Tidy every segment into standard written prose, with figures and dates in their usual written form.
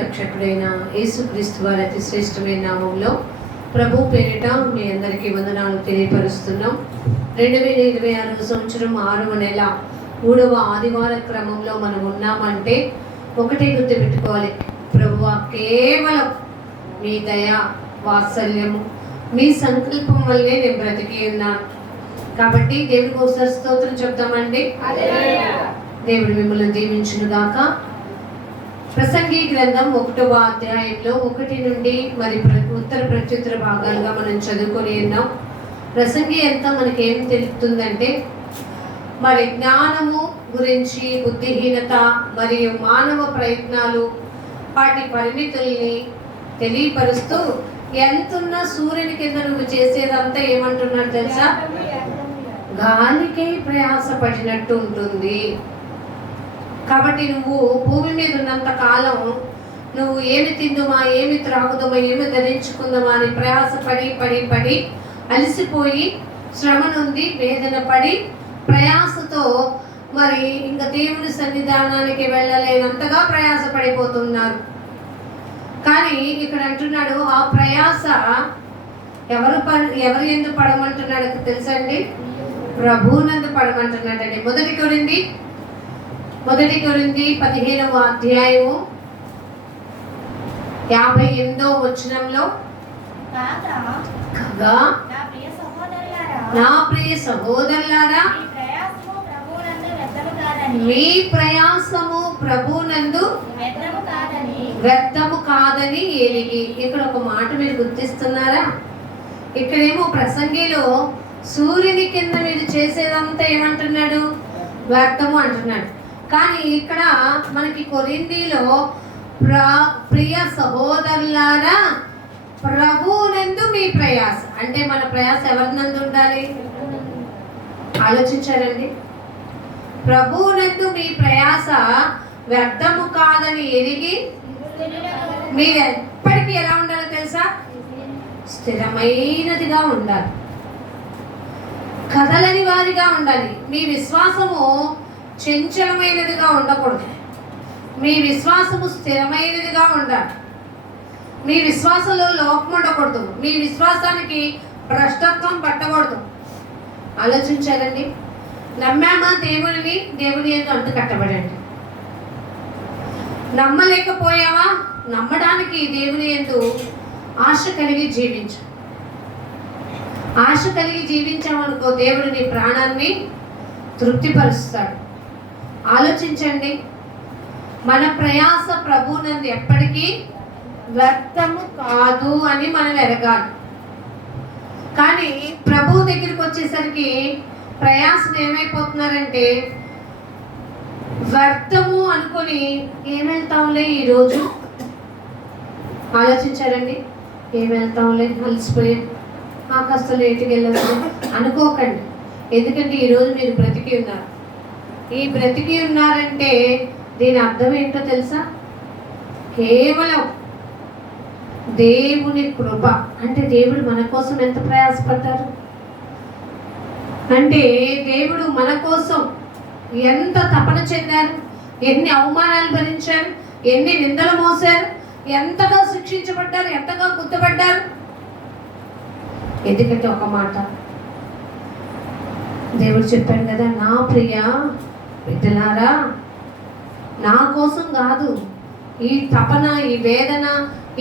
రక్షకుడైన యేసుక్రీస్తు వారి అతి శ్రేష్టమైన నామంలో ప్రభు పేరిట మీ అందరికీ వందనాలు తెలియపరుస్తున్నాం. 2026 సంవత్సరం 6వ నెల 3వ ఆదివార క్రమంలో మనం ఉన్నామంటే ఒకటే గుర్తుపెట్టుకోవాలి, ప్రభువా కేవలం మీ దయ వాత్సల్యము మీ సంకల్పం వల్లే నేను బ్రతికి ఉన్నాను. కాబట్టి దేవుడికి ఒకసారి స్తోత్రం చెప్తామండి. దేవుడు మిమ్మల్ని దీవించును గాక. ప్రసంగి గ్రంథం 1వ అధ్యాయంలో 1 నుండి మరి ఉత్తర ప్రత్యుత్తర భాగాలుగా మనం చదువుకొని ఉన్నాం. ప్రసంగి ఎంత మనకేం తెలుపుతుందంటే మరి జ్ఞానము గురించి, బుద్ధిహీనత మరియు మానవ ప్రయత్నాలు వాటి పరిమితుల్ని తెలియపరుస్తూ ఎంతున్న సూర్యుని కింద నువ్వు చేసేదంతా ఏమంటున్నాడు తెలుసా? గాలికై ప్రయాసపడినట్టు ఉంటుంది. కాబట్టి నువ్వు భూమి మీద ఉన్నంత కాలం నువ్వు ఏమి తిందుమా, ఏమి త్రాగుదామా, ఏమి ధరించుకుందామా అని ప్రయాసపడి పడి పడి అలసిపోయి శ్రమ నుండి వేదన పడి ప్రయాసతో మరి ఇంకా దేవుని సన్నిధానానికి వెళ్ళలేనంతగా ప్రయాసపడిపోతున్నారు. కానీ ఇక్కడ అంటున్నాడు, ఆ ప్రయాస ఎవరు ఎందుకు పడమంటున్నాడు తెలుసండి? ప్రభువునందు పడమంటున్నాడండి. మొదటి కొరింథీ 15వ అధ్యాయము 58వ వచనంలో, నా ప్రియ సహోదరులారా మీ ప్రయాసము ప్రభువునందు వ్యర్థము కాదని ఎరిగి. ఇక్కడ ఒక మాట మీరు గుర్తిస్తున్నారా? ఇక్కడేమో ప్రసంగిలో సూర్యుని కింద మీరు చేసేదంతా ఏమంటున్నాడు? వ్యర్థము అంటున్నాడు. కానీ ఇక్కడ మనకి కొరింథీలో ప్రియ సహోదరులారా ప్రభువునందు మీ ప్రయాస అంటే మన ప్రయాస ఎవరినందు ఉండాలి? ఆలోచించారండి. ప్రభువునందు మీ ప్రయాస వ్యర్థము కాదని ఎరిగి మీరు ఎప్పటికీ ఎలా ఉండాలో తెలుసా? స్థిరమైనదిగా ఉండాలి, కదలని వారిగా ఉండాలి. మీ విశ్వాసము చంచలమైనదిగా ఉండకూడదు. మీ విశ్వాసము స్థిరమైనదిగా ఉండాలి. మీ విశ్వాసంలో లోపం ఉండకూడదు. మీ విశ్వాసానికి భ్రష్టత్వం పట్టకూడదు. ఆలోచించారండి. నమ్మామా దేవుని యందు అంటు కట్టబడండి. నమ్మలేకపోయావా? నమ్మడానికి దేవుని యందు ఆశ కలిగి జీవించు. ఆశ కలిగి జీవించామనుకో దేవుడు నీ ప్రాణాన్ని తృప్తిపరుస్తాడు. ఆలోచించండి. మన ప్రయాస ప్రభువునందు ఎప్పటికీ వ్యర్థము కాదు అని మనం ఎరగాలి. కానీ ప్రభువు దగ్గరికి వచ్చేసరికి ప్రయాసం ఏమైపోతున్నారంటే వ్యర్థము అనుకొని ఏమెళ్తాంలే ఈరోజు. ఆలోచించారండి. ఏమెళ్తాంలే అలసిపోయే కాస్త లేటుకి వెళ్ళదు అనుకోకండి. ఎందుకంటే ఈరోజు మీరు బ్రతికి ఉన్నారు. ఈ బ్రతికి ఉన్నారంటే దీని అర్థం ఏంటో తెలుసా? కేవలం దేవుని కృప. అంటే దేవుడు మన కోసం ఎంత ప్రయాసపడ్డారు అంటే దేవుడు మన కోసం ఎంత తపన చెందారు, ఎన్ని అవమానాలు భరించారు, ఎన్ని నిందలు మోసారు, ఎంతగా శిక్షించబడ్డారు, ఎంతగా గుర్తుపడ్డారు. ఎందుకంటే ఒక మాట దేవుడు చెప్పాడు కదా, నా ప్రియ బిడ్డలారా నా కోసం కాదు ఈ తపన, ఈ వేదన,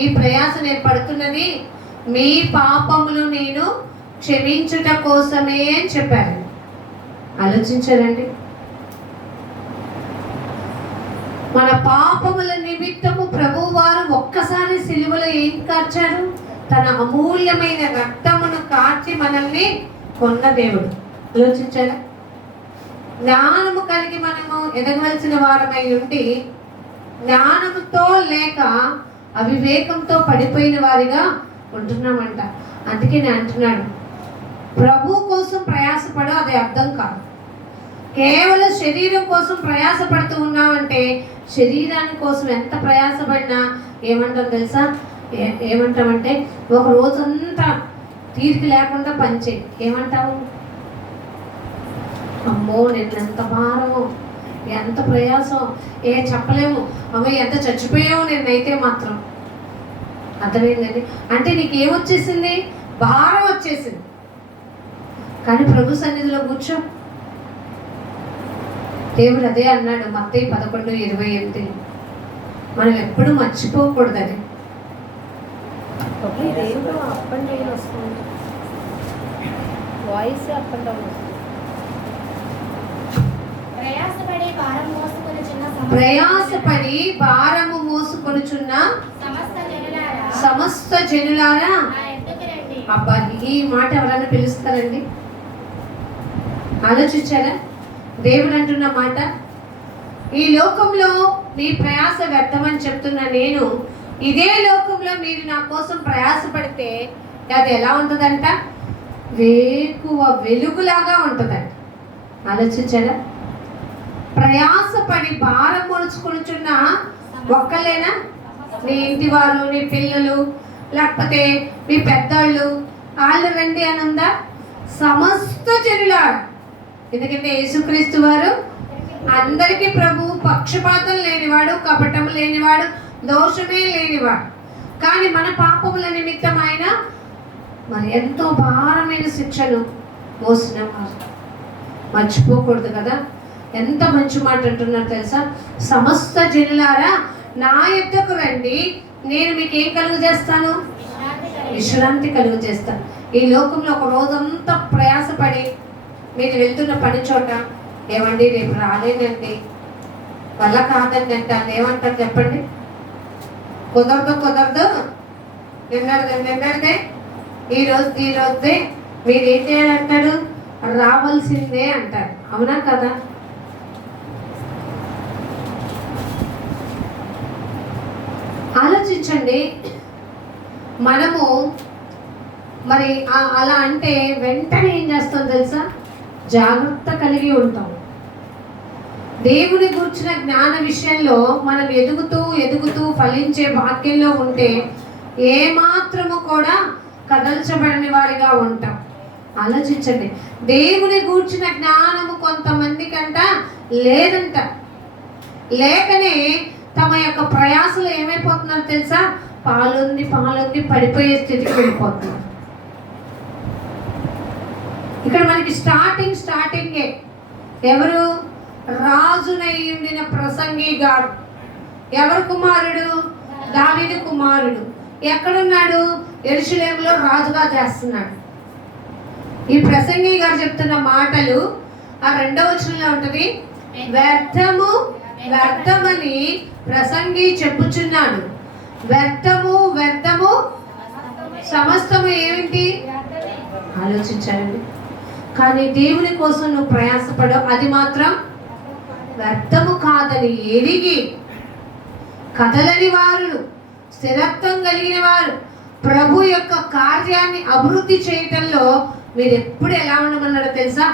ఈ ప్రయాస నేను పడుతున్నది మీ పాపములు నేను క్షమించుట కోసమే అని చెప్పారు. ఆలోచించారండి. మన పాపముల నిమిత్తము ప్రభువు వారు ఒక్కసారి సిలువలో ఏం కార్చారు? తన అమూల్యమైన రక్తమును కార్చి మనల్ని కొన్న దేవుడు. ఆలోచించారా? జ్ఞానము కలిగి మనము ఎదగవలసిన వారమై ఉండి జ్ఞానముతో లేక అవివేకంతో పడిపోయిన వారిగా ఉంటున్నామంట. అందుకే నేను అంటున్నాడు, ప్రభు కోసం ప్రయాసపడు, అది అర్థం కాదు. కేవలం శరీరం కోసం ప్రయాసపడుతూ ఉన్నామంటే శరీరాని కోసం ఎంత ప్రయాసపడినా ఏమంటాం తెలుసా? ఏమంటామంటే ఒక రోజంతా తీరిక లేకుండా పనిచేయి. ఏమంటావు? అమ్మో నిన్న ఎంత భారమో, ఎంత ప్రయాసం, చెప్పలేము. అమ్మ ఎంత చచ్చిపోయావు నేనైతే మాత్రం. అర్థమైందండి? అంటే నీకేమొచ్చేసింది? భారం వచ్చేసింది. కానీ ప్రభు సన్నిధిలో కూర్చో. దేవుడు అదే అన్నాడు మత్తయి 11:28. మనం ఎప్పుడు మర్చిపోకూడదు అది. ప్రయాసపడి భారము మోసుకొనుచున్న సమస్త జనులారా. అబ్బా, ఈ మాట ఎవరైనా పిలుస్తారండి? ఆలోచించారా? దేవుడు అంటున్న మాట, ఈ లోకంలో మీ ప్రయాస వ్యర్థమని చెప్తున్నా నేను, ఇదే లోకంలో మీరు నా కోసం ప్రయాసపడితే అది ఎలా ఉంటుందంట? వేకువ వెలుగులాగా ఉంటుందంట. ఆలోచించారా? ప్రయాసపడి భారం మోసుకొనుచున్న ఒక్కలేనా? నీ ఇంటి వారు, నీ పిల్లలు, లేకపోతే మీ పెద్దవాళ్ళు, వాళ్ళు రండి అని ఉందా? సమస్త జనులారా. ఎందుకంటే యేసుక్రీస్తు వారు అందరికీ ప్రభు, పక్షపాతం లేనివాడు, కపటం లేనివాడు, దోషమే లేనివాడు. కానీ మన పాపముల నిమిత్తం ఆయన మరి ఎంతో భారమైన శిక్షను మోసినవారు. మర్చిపోకూడదు కదా. ఎంత మంచి మాట అంటున్నారు తెలుసా? సమస్త జనులారా నా యొద్దకు రండి, నేను మీకు ఏం కలుగు చేస్తాను? విశ్రాంతి కలుగు చేస్తాను. ఈ లోకంలో ఒక రోజంతా ప్రయాసపడి మీరు వెళ్తున్న పని చోట, ఏమండి రేపు రాలేనండి, వల్ల కాదండి అంటాను, ఏమంటారు చెప్పండి? కుదరదు, నిన్నదే ఈ రోజుదే మీరు ఏం చేయాలంటారు? రావాల్సిందే అంటారు. అవునా కదా? ఆలోచించండి. మనము మరి అలా అంటే వెంటనే ఏం చేస్తాం తెలుసా? జాగ్రత్త కలిగి ఉంటాం. దేవుని గురించిన జ్ఞాన విషయంలో మనం ఎదుగుతూ ఫలించే భాగ్యంలో ఉంటే ఏమాత్రము కూడా కదల్చబడని వారిగా ఉంటాం. ఆలోచించండి. దేవుని గూర్చిన జ్ఞానము కొంతమందికంట లేదంట. లేకనే తమ యొక్క ప్రయాసలు ఏమైపోతున్నారు తెలుసా? పాలుంది పడిపోయే స్థితికి వెళ్ళిపోతున్నారు. ఇక్కడ మనకి స్టార్టింగే ఎవరు? రాజునై ఉండిన ప్రసంగి గారు. ఎవరు కుమారుడు? దావీదు కుమారుడు. ఎక్కడున్నాడు? యెరూషలేములో రాజుగా చేస్తున్నాడు. ఈ ప్రసంగి గారు చెప్తున్న మాటలు ఆ 2వ వచనంలో ఉంటుంది. వ్యర్థమని ప్రసంగి చెప్పుచున్నాడు. వ్యర్థము సమస్తము ఏమిటి? ఆలోచించాలండి. కానీ దేవుని కోసం నువ్వు ప్రయాసపడవు, అది మాత్రం వ్యర్థము కాదని ఎరిగి కదలని వారు, స్థిరత్వం కలిగిన వారు, ప్రభు యొక్క కార్యాన్ని అభివృద్ధి చేయటంలో మీరు ఎప్పుడు ఎలా ఉండమన్నారో తెలుసా?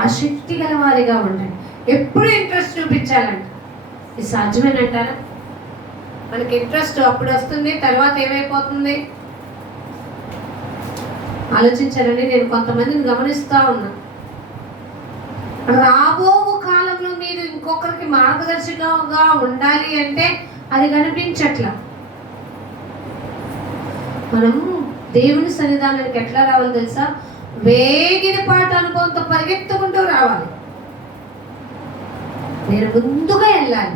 ఆసక్తి గల వారిగా ఉండండి. ఎప్పుడు ఇంట్రెస్ట్ చూపించాలంట. ఇది సాధ్యమేనంటారా? మనకి ఇంట్రెస్ట్ అప్పుడు వస్తుంది, తర్వాత ఏమైపోతుంది? ఆలోచించారండి. నేను కొంతమందిని గమనిస్తూ ఉన్నా. రాబో కాలంలో మీరు ఇంకొకరికి మార్గదర్శకంగా ఉండాలి అంటే అది కనిపించట్లా. మనం దేవుని సన్నిధానానికి ఎట్లా రావాలి తెలుసా? వేగిన పాట అనుభవంతో పరిగెత్తుకుంటూ రావాలి. నేను ముందుగా వెళ్ళాలి,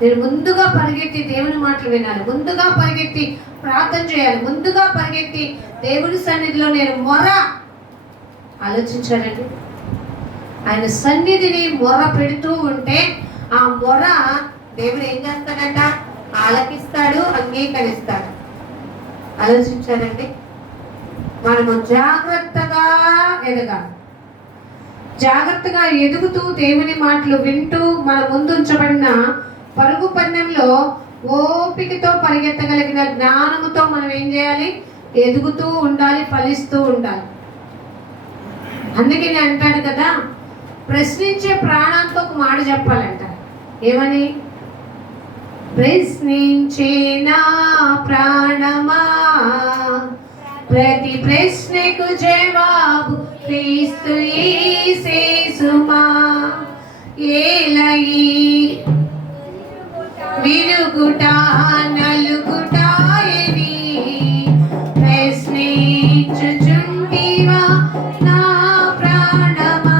నేను ముందుగా పరిగెత్తి దేవుని మాటలు వినాలి, ముందుగా పరిగెత్తి ప్రార్థన చేయాలి, ముందుగా పరిగెత్తి దేవుని సన్నిధిలో నేను ఆలోచించాలండి. ఆయన సన్నిధిని మొర పెడుతూ ఉంటే ఆ మొర దేవుడు ఏం చేస్తాడంట? ఆలకిస్తాడు, అంగీకరిస్తాడు. ఆలోచించాలండి. మనము జాగ్రత్తగా ఎదగాలి. జాగ్రత్తగా ఎదుగుతూ దేవుని మాటలు వింటూ మన ముందు ఉంచబడిన పరుగు పందెంలో ఓపికతో పరిగెత్తగలిగిన జ్ఞానముతో మనం ఏం చేయాలి? ఎదుగుతూ ఉండాలి, ఫలిస్తూ ఉండాలి. అందుకే నేను అంటాడు కదా, ప్రశ్నించే ప్రాణంతో ఒక మాట చెప్పాలంట. ఏమని? ప్రశ్నించే నా ప్రాణమా, ప్రతి ప్రశ్నకు జవాబు క్రీస్తు యేసుమా. ఏలయి విరుగుట నలుగుట ఏది ప్రశ్నించుచుంటివా నా ప్రాణమా.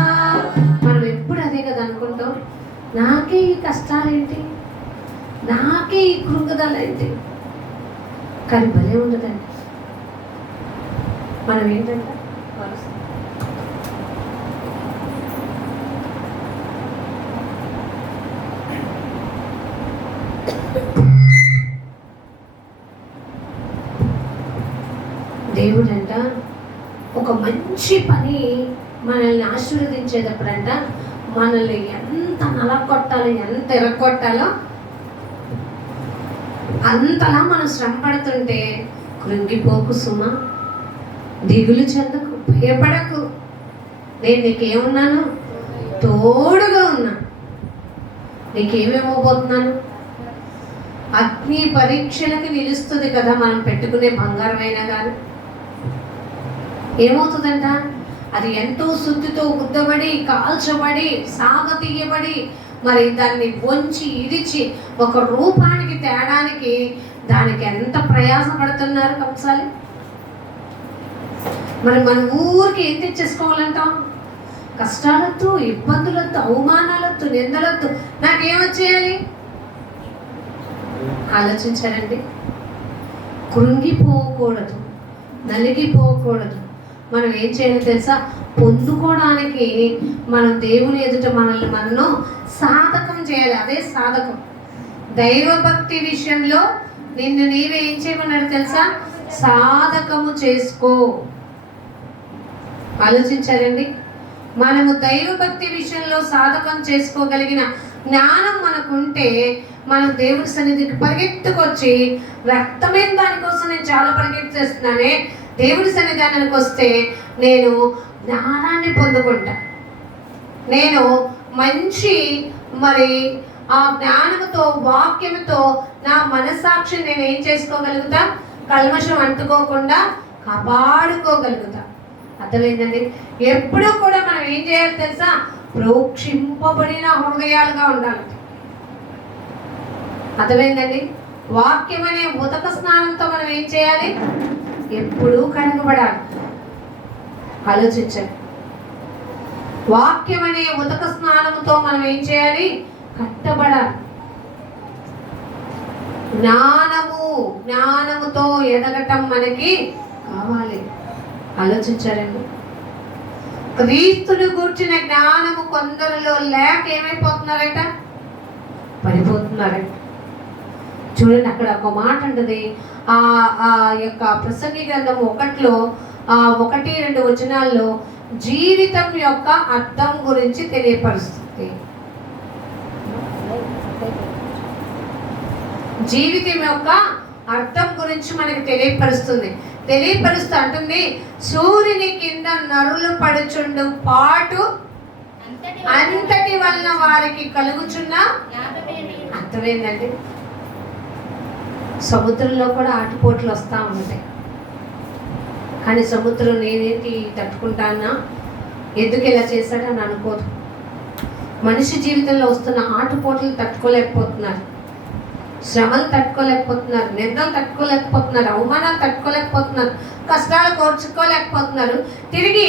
మనం ఎప్పుడు అదే కదా అనుకుంటాం, నాకే ఈ కష్టాలేంటి, నాకే ఈ కృంగుదలేంటి. కానీ భలే ఉండదండి. మనం ఏంటంటే దేవుడంట ఒక మంచి పని మనల్ని ఆశీర్వదించేటప్పుడంట మనల్ని ఎంత నలగొట్టాలో, ఎంత ఎరగొట్టాలో అంతలా మనం శ్రమ పడుతుంటే కృంగిపోకు సుమా, దిగులు చెందకు, భయపడకు, నేను నీకేమున్నాను, తోడుగా ఉన్నా. నీకేమేమోబోతున్నాను, అగ్ని పరీక్షలకు నిలుస్తుంది కదా మనం పెట్టుకునే బంగారం అయినా కానీ. ఏమవుతుందంట, అది ఎంతో శుద్ధితో గుద్దబడి, కాల్చబడి, సాగతీయబడి, మరి దాన్ని వంచి ఇరిచి ఒక రూపానికి తేడానికి దానికి ఎంత ప్రయాసపడుతున్నారు కంసాలి. మరి మన ఊరికి ఏం తెచ్చేసుకోవాలంటాం, కష్టాలతో, ఇబ్బందులతో, అవమానాలతో, నిందలతో నాకేమొచ్చేయాలి. ఆలోచించారండి. కృంగిపోకూడదు, నలిగిపోకూడదు. మనం ఏం చేయాలి తెలుసా, పొందుకోవడానికి మనం దేవుని ఎదుట మనల్ని సాధకం చేయాలి. అదే సాధకం. దైవభక్తి విషయంలో నిన్ను నీవే ఏం చేయమన్నాడు తెలుసా, సాధకము చేసుకో. ఆలోచించారండి. మనము దైవభక్తి విషయంలో సాధకం చేసుకోగలిగిన జ్ఞానం మనకుంటే మనం దేవుడి సన్నిధికి పరిగెత్తుకొచ్చి, వ్యక్తమైన దానికోసం నేను చాలా పరిగెత్తేస్తున్నానే, దేవుడి సన్నిధానానికి వస్తే నేను జ్ఞానాన్ని పొందుకుంటా, నేను మంచి మరి ఆ జ్ఞానముతో, వాక్యముతో నా మనస్సాక్షిని నేను ఏం చేసుకోగలుగుతా, కల్మషం అంటుకోకుండా కాపాడుకోగలుగుతా. అర్థమైందండి. ఎప్పుడూ కూడా మనం ఏం చేయాలి తెలుసా, ప్రోక్షింపబడిన హృదయాలుగా ఉండాలి. అర్థమైందండి. వాక్యం అనే ఉదక స్నానంతో మనం ఏం చేయాలి, ఎప్పుడూ కడగబడాలి. ఆలోచించండి. వాక్యం అనే ఉదక స్నానంతో మనం ఏం చేయాలి, కట్టబడాలి. జ్ఞానముతో ఎదగటం మనకి కావాలి. ఆలోచించారండి. క్రీస్తుని గూర్చిన జ్ఞానము కొందరిలో లేక ఏమైపోతున్నారట, పడిపోతున్నారట. చూడండి, అక్కడ ఒక మాట ఉంటుంది, ఆ యొక్క ప్రసంగి గ్రంథం 1లో 1-2 వచనాల్లో జీవితం యొక్క అర్థం గురించి తెలియపరుస్తుంది. జీవితం యొక్క అర్థం గురించి మనకి తెలియపరుస్తూ అంటుంది, సూర్యుని కింద నరులు పడుచుండు పాటు అంతటి వలన వారికి కలుగుచున్న అర్థమేందండి. సముద్రంలో కూడా ఆటుపోట్లు వస్తూ ఉంటాయి, కానీ సముద్రం నేనేంటి తట్టుకుంటానా, ఎందుకు ఇలా చేశాడని అనుకోదు. మనిషి జీవితంలో వస్తున్న ఆటుపోట్లు తట్టుకోలేకపోతున్నారు, శ్రమలు తట్టుకోలేకపోతున్నారు, నిందలు తట్టుకోలేకపోతున్నారు, అవమానాలు తట్టుకోలేకపోతున్నారు, కష్టాలు కోర్చుకోలేకపోతున్నారు. తిరిగి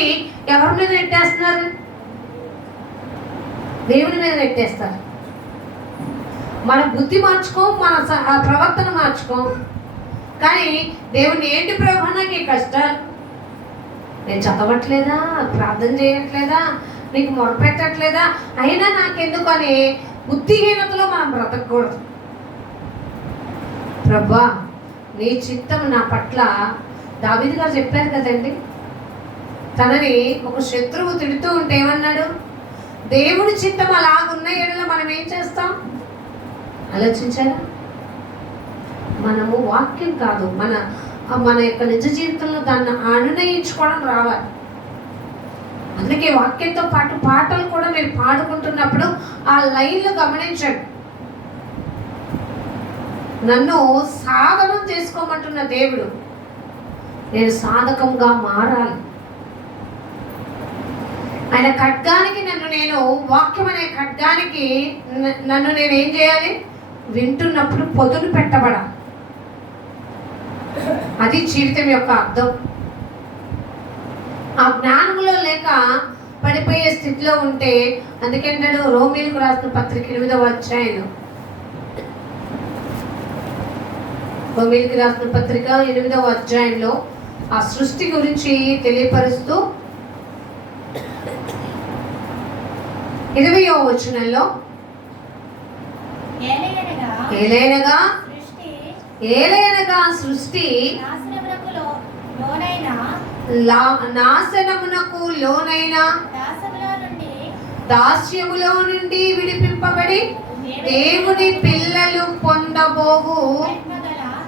ఎవరి మీద నెట్టేస్తున్నారు, దేవుని మీద నెట్టేస్తారు. మన బుద్ధి మార్చుకోం, మన ప్రవర్తన మార్చుకోం. కానీ దేవుని ఏంటి ప్రభు నాకు ఈ కష్టాలు, నేను చదవట్లేదా, ప్రార్థన చేయట్లేదా, నీకు మొరపెట్టట్లేదా, అయినా నాకెందుకు అని బుద్ధిహీనతలో మనం బ్రతకూడదు. ప్రభా నీ చిత్తం నా పట్ల, దావీదు గారు చెప్పారు కదండి, తనని ఒక శత్రువు తిడుతూ ఉంటే ఏమన్నాడు, దేవుడి చిత్తం అలాగున్న ఏళ్ళలో మనం ఏం చేస్తాం. ఆలోచించారా? మనము వాక్యం కాదు, మన యొక్క నిజ జీవితంలో దాన్ని అనునయించుకోవడం రావాలి. అందుకే వాక్యంతో పాటు పాటలు కూడా మీరు పాడుకుంటున్నప్పుడు ఆ లైన్లు గమనించండి. నన్ను సాధనం చేసుకోమంటున్న దేవుడు, నేను సాధకంగా మారాలి. ఆయన ఖడ్గానికి వాక్యం అనే ఖడ్గానికి నన్ను నేను ఏం చేయాలి? వింటున్నప్పుడు పొదులు పెట్టబడాలి. అది జీవితం యొక్క అర్థం. ఆ జ్ఞానంలో లేక పడిపోయే స్థితిలో ఉంటే, అందుకంటాడు రోమీలకు రాసిన పత్రిక 8వ అధ్యాయంలో, రోమీలకు రాసిన పత్రిక 8వ అధ్యాయంలో ఆ సృష్టి గురించి తెలియపరుస్తూ 20వ వచనంలో, ఏలయనగా సృష్టి నాశనమునకు లోనైన దాస్యములో నుండి విడిపింపబడి దేవుని పిల్లలు పొందబోవు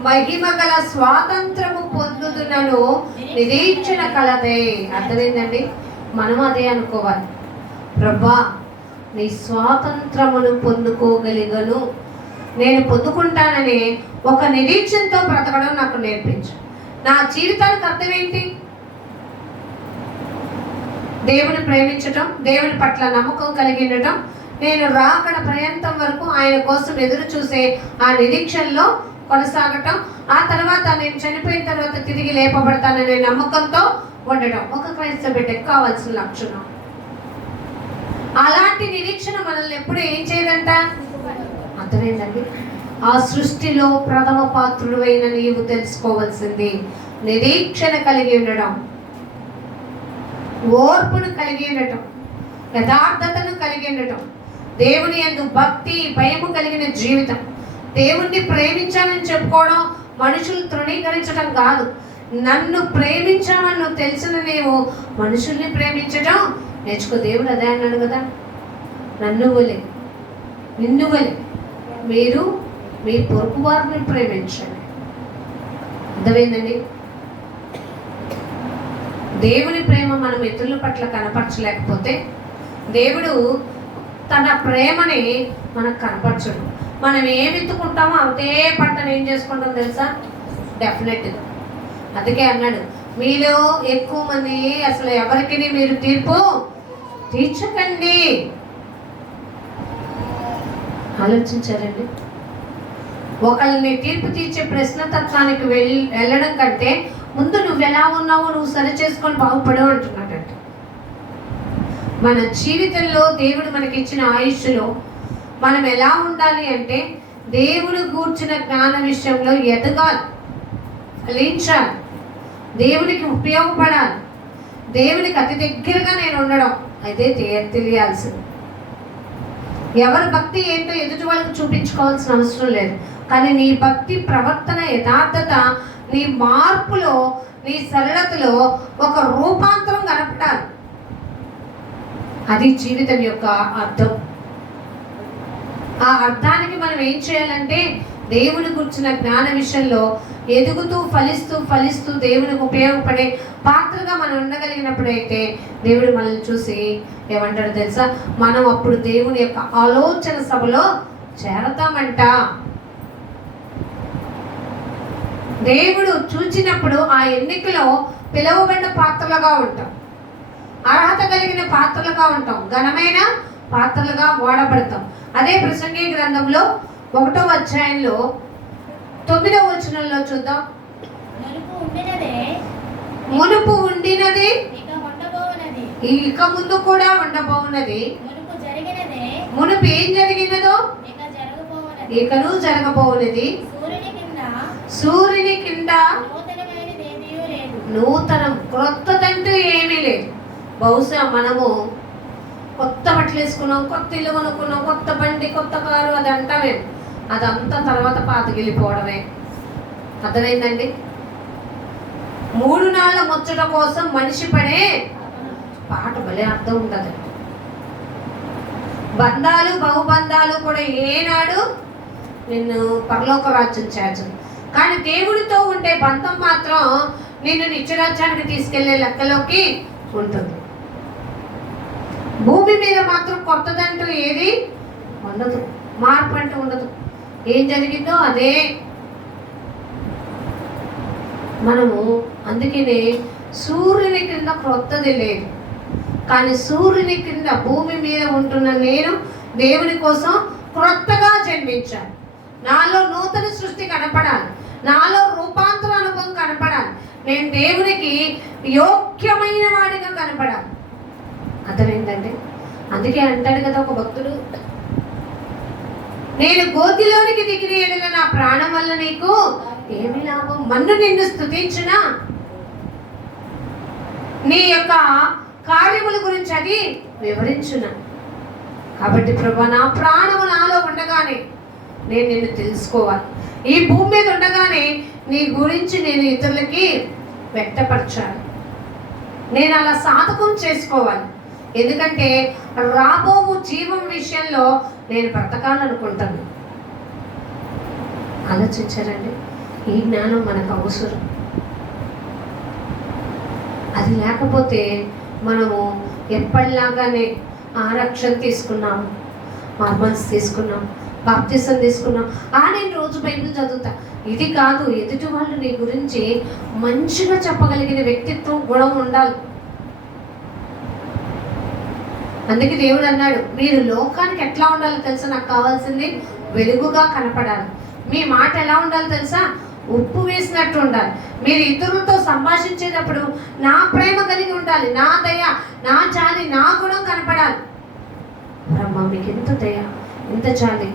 మహిమగల స్వాతంత్రము పొందుదునను నిరీక్షణ కలదే. అర్థమైందండి? మనం అదే అనుకోవాలి. ప్రభా, నీ స్వాతంత్రమును పొందుకోగలిగను, నేను పొందుకుంటానని ఒక నిరీక్షణతో బ్రతకడం నాకు నేర్పించు. నా జీవితానికి అర్థం ఏంటి? దేవుని ప్రేమించటం, దేవుని పట్ల నమ్మకం కలిగి ఉండటం, నేను రాకడ పర్యంతం వరకు ఆయన కోసం ఎదురు చూసే ఆ నిరీక్షణలో కొనసాగటం, ఆ తర్వాత నేను చనిపోయిన తర్వాత తిరిగి లేపబడతాననే నమ్మకంతో ఉండటం ఒక క్రైస్తవ బిడ్డకు కావాల్సిన లక్షణం. అలాంటి నిరీక్షణ మనల్ని ఎప్పుడు ఏం చేయదంట? అర్థమైందండి? ఆ సృష్టిలో ప్రథమ పాత్రుడు అయిన నీవు తెలుసుకోవాల్సింది నిరీక్షణ కలిగి ఉండడం, ఓర్పును కలిగి ఉండటం, యథార్థతను కలిగి ఉండటం, దేవుని యందు భక్తి భయము కలిగిన జీవితం. దేవుణ్ణి ప్రేమించాలని చెప్పుకోవడం మనుషులు తృణీకరించడం కాదు. నన్ను ప్రేమించామని నువ్వు తెలిసిన నీవు మనుషుల్ని ప్రేమించడం నేర్చుకో. దేవుడు అదే అన్నాడు కదా, నన్ను వలె నిన్ను వలె మీరు మీ పొరుగు వారిని ప్రేమించండి. అర్థమైందండి? దేవుని ప్రేమ మనం ఇతరుల పట్ల కనపరచలేకపోతే దేవుడు తన ప్రేమని మనకు కనపరచడు. మనం ఏమి ఎత్తుకుంటామో అదే పంటను ఏం చేసుకుంటాం తెలుసా? డెఫినెట్గా. అందుకే అన్నాడు, మీలో ఎక్కువ మంది అసలు ఎవరికి మీరు తీర్పు తీర్చకండి. ఆలోచించారండి? ఒకళ్ళని తీర్పు తీర్చే ప్రశ్నతత్వానికి వెళ్ళడం కంటే ముందు నువ్వు ఎలా ఉన్నావో నువ్వు సరి చేసుకొని బాగుపడవు అంటున్నాడంట. మన జీవితంలో దేవుడు మనకిచ్చిన ఆయుష్లో మనం ఎలా ఉండాలి అంటే, దేవుడు కూర్చున్న జ్ఞాన విషయంలో ఎదగాలి, ఫలించాలి, దేవునికి ఉపయోగపడాలి, దేవునికి అతి దగ్గరగా నేను ఉండడం అయితే తెలియాల్సింది. ఎవరి భక్తి ఏంటో ఎదుటి వాళ్ళకి చూపించుకోవాల్సిన అవసరం లేదు. కానీ నీ భక్తి ప్రవర్తన, యథార్థత, నీ మార్పులో, నీ సరళతలో ఒక రూపాంతరం కనపడాలి. అది జీవితం యొక్క అర్థం. ఆ అర్థానికి మనం ఏం చేయాలంటే, దేవుని గురించిన జ్ఞాన విషయంలో ఎదుగుతూ ఫలిస్తూ దేవునికి ఉపయోగపడే పాత్రగా మనం ఉండగలిగినప్పుడైతే దేవుడు మనల్ని చూసి ఏమంటాడు తెలుసా? మనం అప్పుడు దేవుని యొక్క ఆలోచన సభలో చేరతామంట. దేవుడు చూచినప్పుడు ఆ ఎన్నికలో పిలువబడిన పాత్రలుగా ఉంటాం, అర్హత కలిగిన పాత్రలుగా ఉంటాం, ఘనమైన పాత్రలుగా వాడబడతాం. అదే ప్రసంగి గ్రంథంలో 1వ అధ్యాయంలో 9వ వచనంలో చూద్దాం. మునుపు ఉండినది ఇక ముందు కూడా ఉండబోవున్నది, మునుపు ఏం జరిగినదో ఇకను జరగబోవున్నది, సూర్యుని కింద నూతనం క్రొత్తదంటూ ఏమీ లేదు. బహుశా మనము కొత్త బట్టలు వేసుకున్నాం, కొత్త ఇల్లు కొనుక్కున్నాం, కొత్త బండి, కొత్త కారు, అది అంటామేమో, అదంతా తర్వాత పాతగిలిపోవడమే. అర్థమైందండి? 3 నాళ్ళ ముచ్చట కోసం మనిషి పడే పాట భలే అర్థం ఉండదు. బంధాలు బహుబంధాలు కూడా ఏనాడు నిన్ను పరలోక రాజ్యం చేర్చదు. కానీ దేవుడితో ఉండే బంధం మాత్రం నిన్ను నిత్యరాజ్యానికి తీసుకెళ్లే లెక్కలోకి ఉంటుంది. భూమి మీద మాత్రం కొత్తదంటూ ఏది ఉండదు, మార్పు అంటూ ఉండదు. ఏం జరిగిందో అదే. మనము అందుకనే సూర్యుని కింద క్రొత్తది లేదు. కానీ సూర్యుని కింద భూమి మీద ఉంటున్న నేను దేవుని కోసం క్రొత్తగా జన్మించాను. నాలో నూతన సృష్టి కనపడాలి, నాలో రూపాంతర అనుభవం కనపడాలి, నేను దేవునికి యోగ్యమైన వాడిగా కనపడాలి. అర్థమైందండి? అందుకే అంటాడు కదా ఒక భక్తుడు, నేను గోతిలోనికి దిగిన ఎడల నా ప్రాణం వల్ల నీకు ఏమి లాభం? మన్ను నిన్ను స్తుతించునా, నీ యొక్క కార్యముల గురించి అది వివరించునా. కాబట్టి ప్రభా, నా ప్రాణము నాలో ఉండగానే నేను నిన్ను తెలుసుకోవాలి. ఈ భూమి మీద ఉండగానే నీ గురించి నేను ఇతరులకి వ్యక్తపరచాలి. నేను అలా సాధకం చేసుకోవాలి. ఎందుకంటే రాబో జీవం విషయంలో నేను బ్రతకాలనుకుంటాను. ఆలోచించారండి? ఈ జ్ఞానం మనకు అవసరం. అది లేకపోతే మనము ఎప్పటిలాగానే ఆరక్షణ తీసుకున్నాము, మార్మల్స్ తీసుకున్నాం, బాప్తిసం తీసుకున్నాం, నేను రోజు బైబిల్ చదువుతా. ఇది కాదు, ఎదుటి వాళ్ళు నీ గురించి మంచిగా చెప్పగలిగిన వ్యక్తిత్వం గుణం ఉండాలి. అందుకే దేవుడు అన్నాడు, మీరు లోకానికి ఎట్లా ఉండాలో తెలుసా? నాకు కావాల్సింది వెలుగుగా కనపడాలి. మీ మాట ఎలా ఉండాలి తెలుసా? ఉప్పు వేసినట్టు ఉండాలి. మీరు ఇతరులతో సంభాషించేటప్పుడు నా ప్రేమ కలిగి ఉండాలి, నా దయ, నా జాలి, నా గుణం కనపడాలి. బ్రహ్మ, మీకు ఎంత దయ, ఎంత జాలి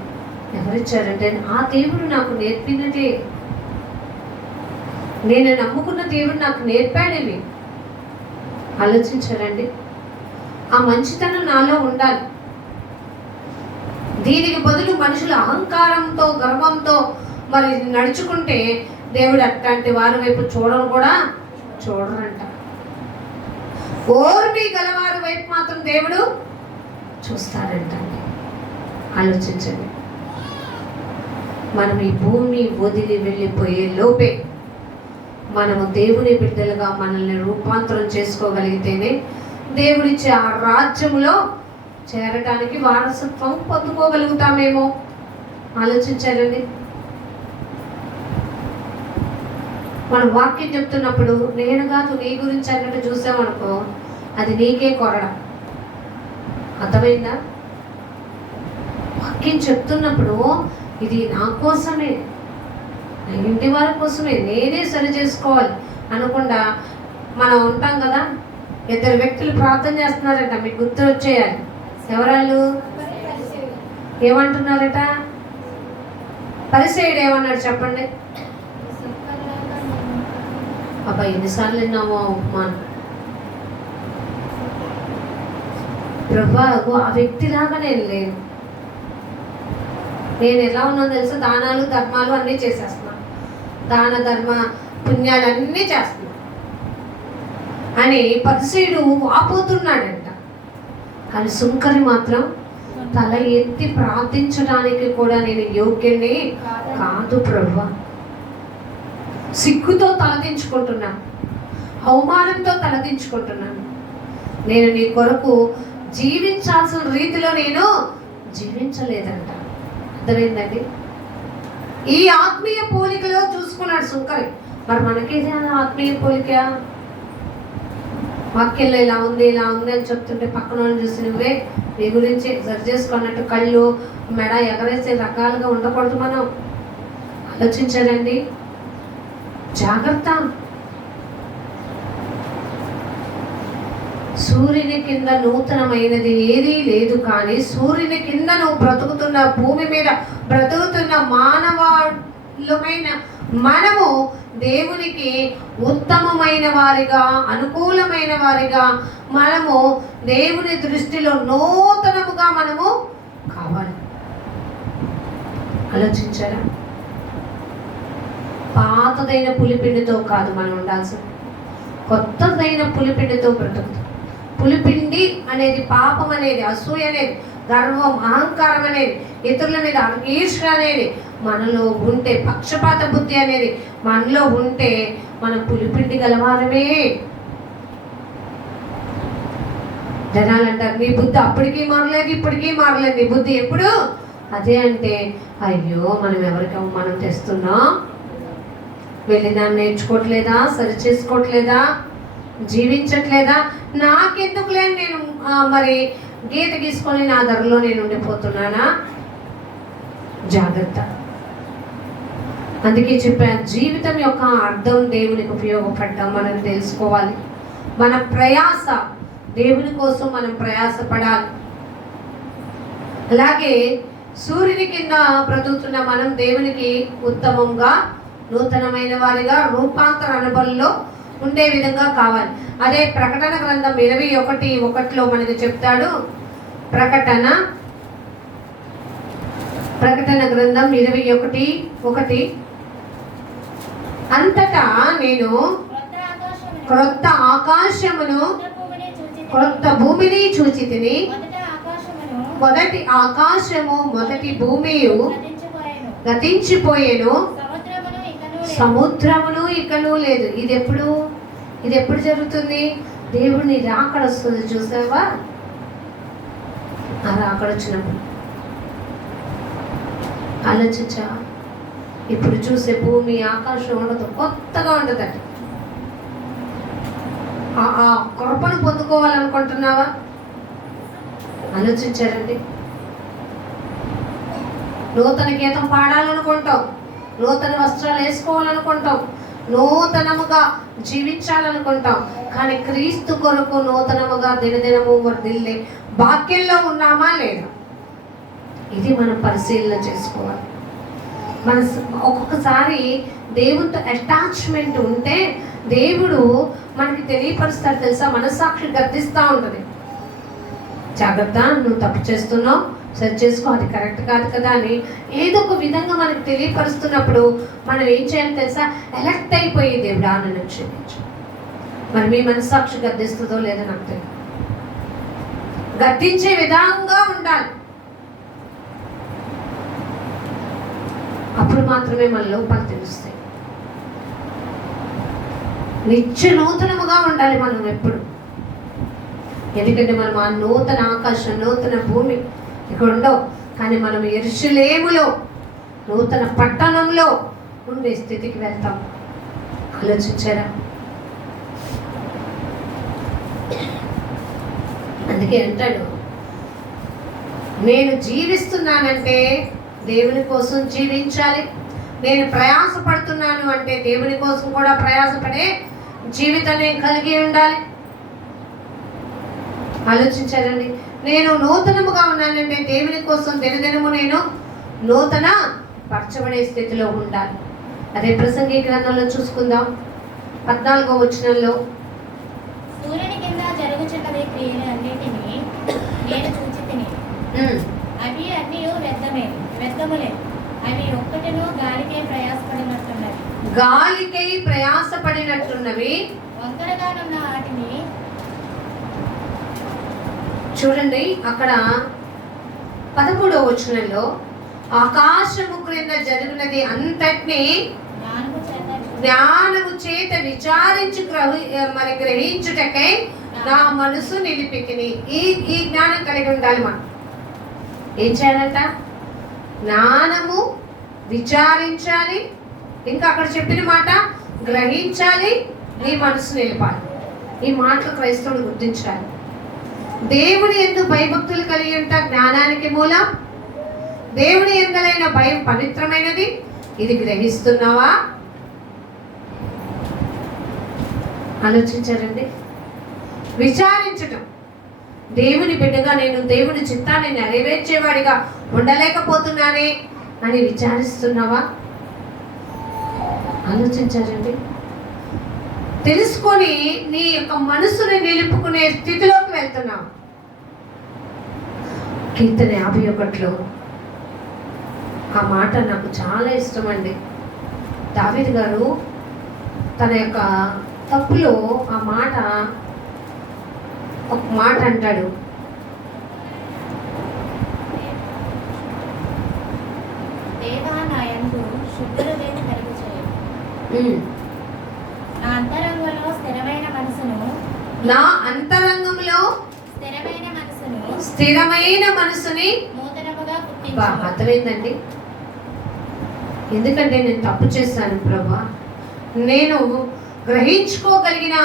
ఎవరిచ్చారంటే ఆ దేవుడు నాకు నేర్పినదే. నేను నమ్ముకున్న దేవుడు నాకు నేర్పాడేవి. ఆలోచించారండి? ఆ మంచితనం నాలో ఉండాలి. దీనికి బదులు మనుషులు అహంకారంతో, గర్వంతో మరి నడుచుకుంటే దేవుడు అట్లాంటి వారి వైపు చూడరు, కూడా చూడరంట. ఓర్మి గలవారి వైపు మాత్రం దేవుడు చూస్తాడంట. ఆలోచించండి. మనం ఈ భూమి వదిలి వెళ్ళిపోయే లోపే మనము దేవుని బిడ్డలుగా మనల్ని రూపాంతరం చేసుకోగలిగితేనే దేవుడిచ్చే ఆ రాజ్యంలో చేరటానికి వారసత్వం పొందుకోగలుగుతామేమో. ఆలోచించారండి? మనం వాక్యం చెప్తున్నప్పుడు నేను కాదు నీ గురించి అన్నట్టు చూసామనుకో, అది నీకే కొరడ. అర్థమైందా? వాక్యం చెప్తున్నప్పుడు ఇది నా కోసమే, నా ఇంటి వారి కోసమే, నేనే సరి చేసుకోవాలి అనకుండా మనం ఉంటాం కదా. ఇద్దరు వ్యక్తులు ప్రార్థన చేస్తున్నారట, మీకు గుర్తు వచ్చేయాలి. ఎవరాళ్ళు? ఏమంటున్నారట? పరిసయ్యుడు ఏమన్నాడు చెప్పండి? అబ్బా, ఎన్నిసార్లు విన్నామో ఉపమానం. ప్రభా, ఆ వ్యక్తిలాగా నేను లేను. నేను ఎలా ఉన్నాను తెలుసా? దానాలు ధర్మాలు అన్నీ చేసేస్తున్నాను, దాన ధర్మ పుణ్యాలు అన్నీ చేస్తున్నాను అని పరిసయ్యుడు వాపోతున్నాడంట. కానీ సుంకరి మాత్రం తల ఎత్తి ప్రార్థించడానికి కూడా నేను యోగ్యుని కాదు ప్రభువా. సిగ్గుతో తలదించుకుంటున్నాను, అవమానంతో తలదించుకుంటున్నాను. నేను నీ కొరకు జీవించాల్సిన రీతిలో నేను జీవించలేదంట. అర్థమైందండి? ఈ ఆత్మీయ పోలికలో చూసుకున్నాడు సుంకరి. మరి మనకేది ఆత్మీయ పోలిక? వాక్యంలో ఇలా ఉంది, ఇలా ఉంది అని చెప్తుంటే పక్కన వాళ్ళని చూసి నువ్వే నీ గురించి సరి చేసుకున్నట్టు కళ్ళు మెడ ఎగరేసే రకాలుగా ఉండకూడదు. మనం ఆలోచించారండి? జాగ్రత్త. సూర్యుని కింద నూతనమైనది ఏదీ లేదు. కానీ సూర్యుని కింద నువ్వు బ్రతుకుతున్న, భూమి మీద బ్రతుకుతున్న మానవాళుమైన మనము దేవునికి ఉత్తమమైన వారిగా, అనుకూలమైన వారిగా, మనము దేవుని దృష్టిలో నూతనముగా మనము కావాలి. ఆలోచించారా? పాతదైన పులిపిండితో కాదు మనం ఉండాల్సింది, కొత్తదైన పులిపిండితో బ్రతుకుతాం. పులిపిండి అనేది పాపం అనేది, అసూయ అనేది, గర్వం, అహంకారం అనేది, ఇతరుల మీద ఈర్ష్య అనేది మనలో ఉంటే, పక్షపాత బుద్ధి అనేది మనలో ఉంటే మనం పులిపిండి గలవారమే. జనాలు అంటారు నీ బుద్ధి అప్పటికీ మారలేదు, ఇప్పటికీ మారలేదు, నీ బుద్ధి ఎప్పుడు అదే. అంటే అయ్యో, మనం ఎవరికి మనం తెస్తున్నాం? వెళ్ళి దాన్ని నేర్చుకోవట్లేదా? సరి చేసుకోవట్లేదా? జీవించట్లేదా? నాకెందుకులే నేను మరి గీత గీసుకొని నా ధరలో నేను ఉండిపోతున్నానా? జాగ్రత్త. అందుకే చెప్పాను, జీవితం యొక్క అర్థం దేవునికి ఉపయోగపడ్డం మనం తెలుసుకోవాలి. మన ప్రయాస దేవుని కోసం మనం ప్రయాసపడాలి. అలాగే సూర్యుని కింద బ్రతుకుతున్న మనం దేవునికి ఉత్తమంగా నూతనమైన వారిగా రూపాంతర అనుభవంలో ఉండే విధంగా కావాలి. అదే ప్రకటన గ్రంథం 21:1 మనకి చెప్తాడు. ప్రకటన గ్రంథం 21:1 అంతటా నేను క్రొత్త ఆకాశమును క్రొత్త భూమిని చూచితిని. మొదటి ఆకాశము మొదటి భూమియు గతించిపోయేను, సముద్రమును ఇకను లేదు. ఇది ఎప్పుడు జరుగుతుంది? దేవుని రాకడ వస్తుంది, చూసావా? ఆ రాకడ వచ్చినప్పుడు ఆలోచించా. ఇప్పుడు చూసే భూమి ఆకాశం ఉండదు, కొత్తగా ఉండదట. ఆ కృపను పొందుకోవాలనుకుంటున్నావా? ఆలోచించారండి. నూతన గీతం పాడాలనుకుంటాం, నూతన వస్త్రాలు వేసుకోవాలనుకుంటాం, నూతనముగా జీవించాలనుకుంటాం. కానీ క్రీస్తు కొరకు నూతనముగా దినదినము వర్ధిల్లే వాక్యంలో ఉన్నామా లేదా? ఇది మనం పరిశీలన చేసుకోవాలి. మన ఒక్కొక్కసారి దేవునితో అటాచ్మెంట్ ఉంటే దేవుడు మనకి తెలియపరుస్తాడు, తెలుసా? మనస్సాక్షి గర్దిస్తూ ఉంటుంది. జాగ్రత్త, నువ్వు తప్పు చేస్తున్నావు, సరి చేసుకో, అది కరెక్ట్ కాదు కదా అని ఏదో ఒక విధంగా మనకు తెలియపరుస్తున్నప్పుడు మనం ఏం చేయాలి తెలుసా? ఎలక్ట్ అయిపోయి దేవుడా నన్ను క్షమించు. మరి మీ మనస్సాక్షి గర్దిస్తుందో లేదో నాకు తెలియదు. గర్దించే విధంగా ఉండాలి. అప్పుడు మాత్రమే మన లోపాలు తెలుస్తాయి. నిత్య నూతనముగా ఉండాలి మనం ఎప్పుడు. ఎందుకంటే మనం ఆ నూతన ఆకాశం, నూతన భూమి ఇక్కడ ఉండవు. కానీ మనం యెరూషలేములో, నూతన పట్టణంలో ఉండే స్థితికి వెళ్తాం. ఆలోచించారా? అందుకే అంటాడు, నేను జీవిస్తున్నానంటే దేవుని కోసం జీవించాలి. నేను ప్రయాసపడుతున్నాను అంటే దేవుని కోసం కూడా ప్రయాసపడే జీవితం నేను కలిగి ఉండాలి. ఆలోచించారండి. నేను నూతనముగా ఉన్నానంటే దేవుని కోసం దినదినము నేను నూతన పరచబడే స్థితిలో ఉండాలి. అదే ప్రసంగి గ్రంథంలో చూసుకుందాం, 14వ వచనంలో, సూర్యుని కింద జరుగుచున్నది క్రియలన్నిటినీ నేను చూచితిని. అవి అన్నీ వ్యర్థములే. అవి ఒక్కటిను గాలికై ప్రయాసపడినట్టున్నవి. వంకరగానున్న వాటిని చూడండి. అక్కడ 13వ వచనంలో, ఆకాశము క్రింద జరిగినది అంతటినీ జ్ఞానము చేత విచారించి గ్రహించుటకై నా మనసు నిలిపితిని. ఈ జ్ఞానం కలిగి ఉండాలి. మనం ఏం చేయాలంట? జ్ఞానము విచారించాలి, ఇంకా అక్కడ చెప్పిన మాట గ్రహించాలి, నీ మనసు నిలపాలి. ఈ మాటలు క్రైస్తవుడు గుర్తించాలి. దేవుని యందు భయభక్తులు కలిగి ఉంట జ్ఞానానికి మూలం. దేవుని యందలైన భయం పవిత్రమైనది. ఇది గ్రహిస్తున్నావా? ఆలోచించారండి. విచారించటం, దేవుని బిడ్డగా నేను దేవుని చిత్తాన్ని నెరవేర్చేవాడిగా ఉండలేకపోతున్నానే అని విచారిస్తున్నావా? ఆలోచించారండి. తెలుసుకొని నీ యొక్క మనసుని నిలుపుకునే స్థితిలోకి వెళ్తున్నావు. కీర్తన 51లో ఆ మాట నాకు చాలా ఇష్టం అండి. దావీదు గారు తన యొక్క తప్పులో ఆ మాట, ఒక మాట అంటాడు, నా అంతరంగంలో స్థిరమైన మనసుని. అర్థమైందండి. ఎందుకంటే నేను తప్పు చేశాను ప్రభా, నేను గ్రహించుకోగలిగిన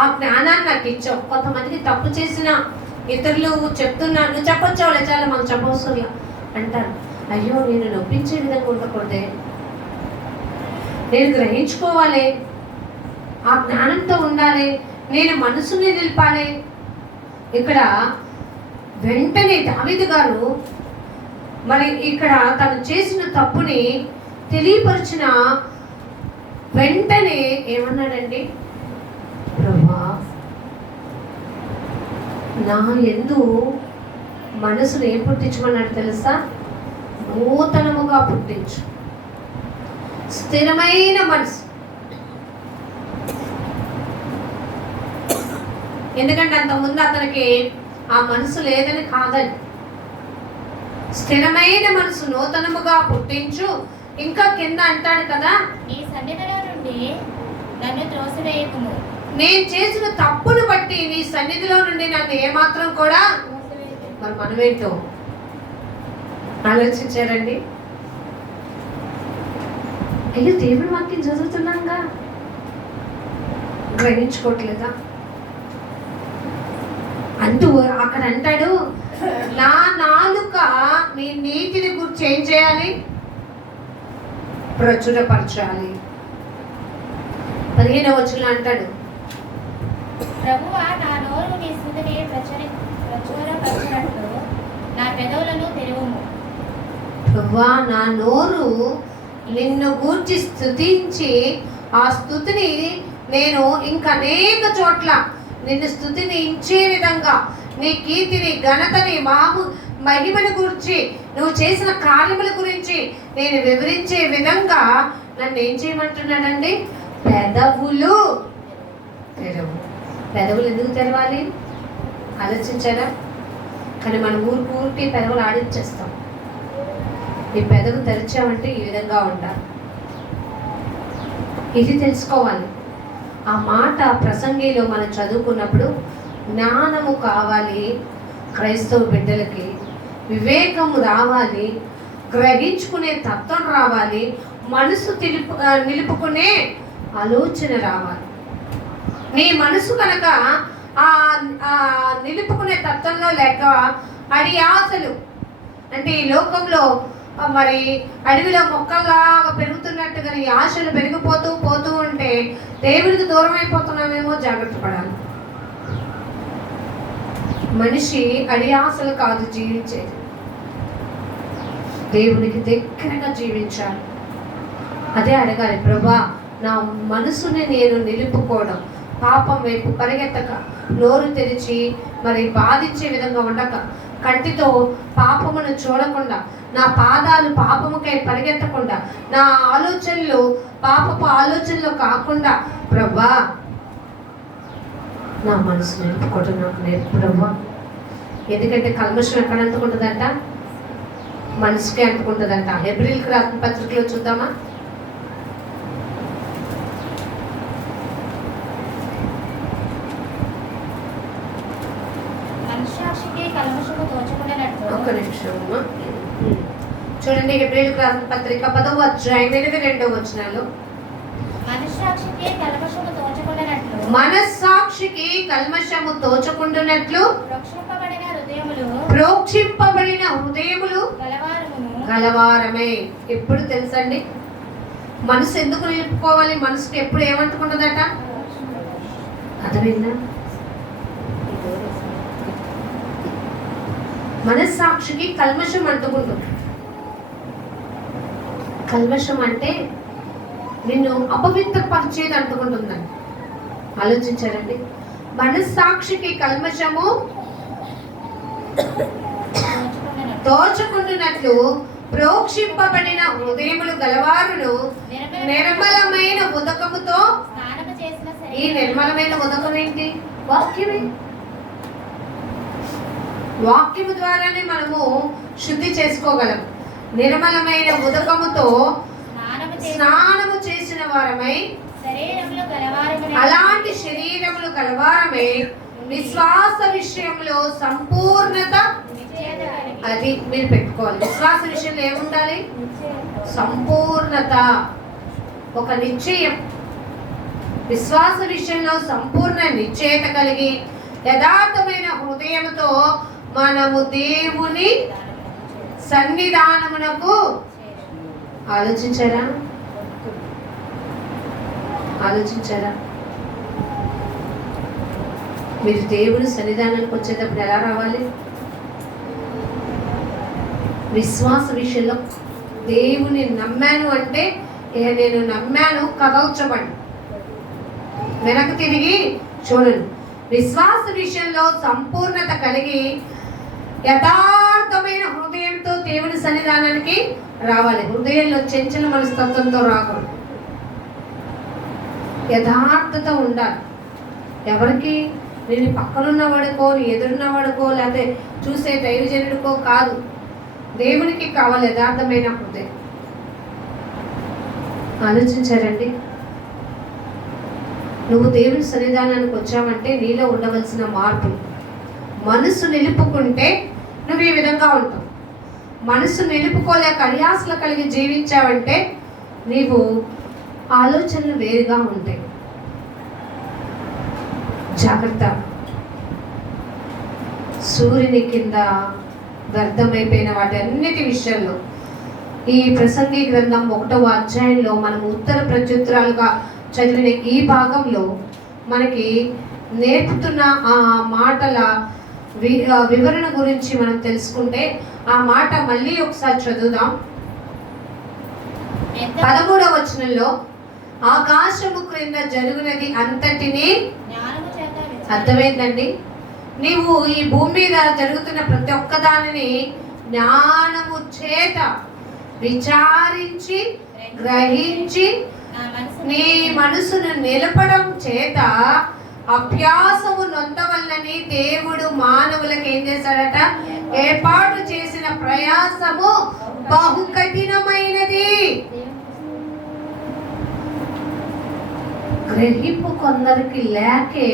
ఆ జ్ఞానాన్ని నాకు ఇచ్చావు. కొంతమందికి తప్పు చేసిన ఇతరులు చెప్తున్నా, నువ్వు చెప్పొచ్చావులే, చాలా మాకు చెప్పవసరం అంటారు. అయ్యో, నేను నొప్పించే విధంగా ఉండకూడదే, నేను గ్రహించుకోవాలి, ఆ జ్ఞానంతో ఉండాలి, నేను మనసుని నిలపాలి. ఇక్కడ వెంటనే దావీదు గారు మరి ఇక్కడ తను చేసిన తప్పుని తెలియపరిచిన వెంటనే ఏమన్నాడండి? ప్రభువా, నా యందు మనసును ఏం పుట్టించమన్నాడు తెలుసా? నూతనముగా పుట్టించు, స్థిరమైన మనసు. ఎందుకంటే అంతకుముందు అతనికి ఆ మనసు లేదని కాదని, స్థిరమైన మనసు నూతనముగా పుట్టించు. ఇంకా కింద అంటాడు కదా, నీ సన్నిధిలో నుండి నన్ను త్రోసివేయకుము. నేను చేసిన తప్పును బట్టి నీ సన్నిధిలో నుండి నన్ను ఏమాత్రం కూడా. మరి మనమేంటో ఆలోచించారండి? అయ్యో, దేవుడి వాక్యం చదువుతున్నాగా, గ్రహించుకోవట్లేదా? అంటూ అక్కడ అంటాడు, నా నాలుక నీ నీతిని గురించి ఏం చేయాలి? ప్రచురపరచాలి. 15వ వచనంలో అంటాడు, ప్రభువా, నా నోరు నీ స్తుతిని ప్రచురపరచినట్లు నా పెదవులను తెరువుము. ప్రభువా, నా నోరు నిన్ను గూర్చి స్తుతించి ఆ స్తుతిని నేను ఇంకా అనేక చోట్ల నిన్ను స్తుతిని ఇచ్చే విధంగా, నీ కీర్తిని, ఘనతని, మహిమను గురించి, నువ్వు చేసిన కార్యముల గురించి నేను వివరించే విధంగా నన్ను ఏం చేయమంటున్నాడండి? పెదవులు తెరవు. పెదవులు ఎందుకు తెరవాలి ఆలోచించారా? కానీ మనం ఊరికి పెదవులు ఆడించేస్తాం. ఈ పెదవు తెరిచామంటే ఈ విధంగా ఉండాలి. ఇది తెలుసుకోవాలి. ఆ మాట ప్రసంగిలో మనం చదువుకున్నప్పుడు జ్ఞానము కావాలి, క్రైస్తవ బిడ్డలకి వివేకము రావాలి, గ్రహించుకునే తత్వం రావాలి, మనసు నిలుపుకునే ఆలోచన రావాలి. నీ మనసు కనుక ఆ నిలుపుకునే తత్వంలో లేక అడి ఆశలు, అంటే ఈ లోకంలో మరి అడవిలో మొక్కల్లాగా పెరుగుతున్నట్టుగా నీ ఆశలు పెరిగిపోతూ ఉంటే దేవుడికి దూరం అయిపోతున్నామేమో, జాగ్రత్త పడాలి. మనిషి అడి ఆశలు కాదు జీవించేది, దేవునికి దగ్గరగా జీవించాలి. అదే అడగాలి, ప్రభా, నా మనసుని నేను నిలుపుకోవడం, పాపం వైపు పరిగెత్తక, నోరు తెరిచి మరి బాధించే విధంగా ఉండక, కంటితో పాపమును చూడకుండా, నా పాదాలు పాపముకై పరిగెత్తకుండా, నా ఆలోచనలు పాపపు ఆలోచనలు కాకుండా, ప్రభా నా మనసు నిలుపుకోవడం నాకు నేర్పు ప్రభా. ఎందుకంటే కల్మషం ఎక్కడ అంటుకుంటుందంట? మనసుకే అంటుకుంటుందంట. హెబ్రీయులకు రాసిన పత్రికలో చూద్దామా? ఒక్క నిమిషం చూడండి. హెబ్రీయులకు రాసిన పత్రిక 10వ అధ్యాయం 8-2 వచనాలు. మనస్సాక్షికి కల్మషము తోచకుండునట్లు ప్రోక్షింపబడిన హృదయములు గలవారమే. ఎప్పుడు తెలుసండి మనసు ఎందుకు నిలుపుకోవాలి? మనసుకి ఎప్పుడు ఏమంటుకుంటుందట? అర్థమైందా? మనస్సాక్షికి కల్మషం అంటుకుంటుంది. కల్మషం అంటే నిన్ను అపవిత్రపరిచేది అంటుకుంటుందండి. ఆలోచించారండి? మనస్సాక్షికి కల్మషము తోచుకుంటున్నట్లు ప్రోక్షింపబడిన హృదయములు గలవారును నిర్మలమైన ఉదకముతో. ఈ నిర్మలమైన ఉదకం ఏంటి? వాక్యమే. వాక్యము ద్వారానే మనము శుద్ధి చేసుకోగలం. నిర్మలమైన ఉదకముతో స్నానము చేసిన వారమై, అలాంటి శరీరములు గలవారమై విశ్వాస విషయంలో సంపూర్ణత. అది మీరు పెట్టుకోవాలి. విశ్వాస విషయంలో ఏముండాలి? సంపూర్ణత, ఒక నిశ్చయం. విశ్వాస విషయంలో సంపూర్ణ నిశ్చయత కలిగి యథార్థమైన హృదయంతో మనము దేవుని సన్నిధానమునకు ఆలోచించారా? మీరు దేవుని సన్నిధానానికి వచ్చేటప్పుడు ఎలా రావాలి? విశ్వాస విషయంలో దేవుని నమ్మాను అంటే నేను నమ్మాను, కదల్చబడి వెనక్కి తిరిగి చూడను. విశ్వాస విషయంలో సంపూర్ణత కలిగి యథార్థమైన హృదయంతో దేవుని సన్నిధానానికి రావాలి. హృదయంలో చంచల మనస్తత్వంతో రాకూడదు. యథార్థత ఉండాలి. ఎవరికి? నేను పక్కనున్నవాడుకో, నీ ఎదురున్నవాడుకో, లేకపోతే చూసే దైవజనుడికో కాదు, దేవునికి కావాలి యథార్థమైన హృదయం. ఆలోచించారండి? నువ్వు దేవుని సన్నిధానానికి వచ్చావంటే నీలో ఉండవలసిన మార్పు. మనసు నిలుపుకుంటే నువ్వు ఈ విధంగా ఉంటావు. మనసు నిలుపుకోలేక అడియాసలు కలిగి జీవించావంటే నీవు ఆలోచనలు వేరుగా ఉంటాయి. జాగ్రత్త. సూర్యుని కింద వ్యర్థమైపోయిన వాటి అన్నిటి విషయంలో ఈ ప్రసంగి గ్రంథం 1వ అధ్యాయంలో మనం ఉత్తర ప్రత్యుత్తరాలుగా చదివిన ఈ భాగంలో మనకి నేర్పుతున్న ఆ మాటల వివరణ గురించి మనం తెలుసుకుంటే, ఆ మాట మళ్ళీ ఒకసారి చదువుదాం. 13వ వచనంలో ఆకాశము క్రింద జరుగునది అంతటినీ అర్థమైందండి. నీవు ఈ భూమి మీద జరుగుతున్న ప్రతి ఒక్క దానిని జ్ఞానము చేత విచారించి గ్రహించి నీ మనసును నిలపడం చేత అభ్యాసము నొందవల్లని దేవుడు మానవులకు ఏం చేశాడట? ఏర్పాటు చేసిన ప్రయాసము బహు కఠినమైనది. గ్రహింపు కొందరికి లేకే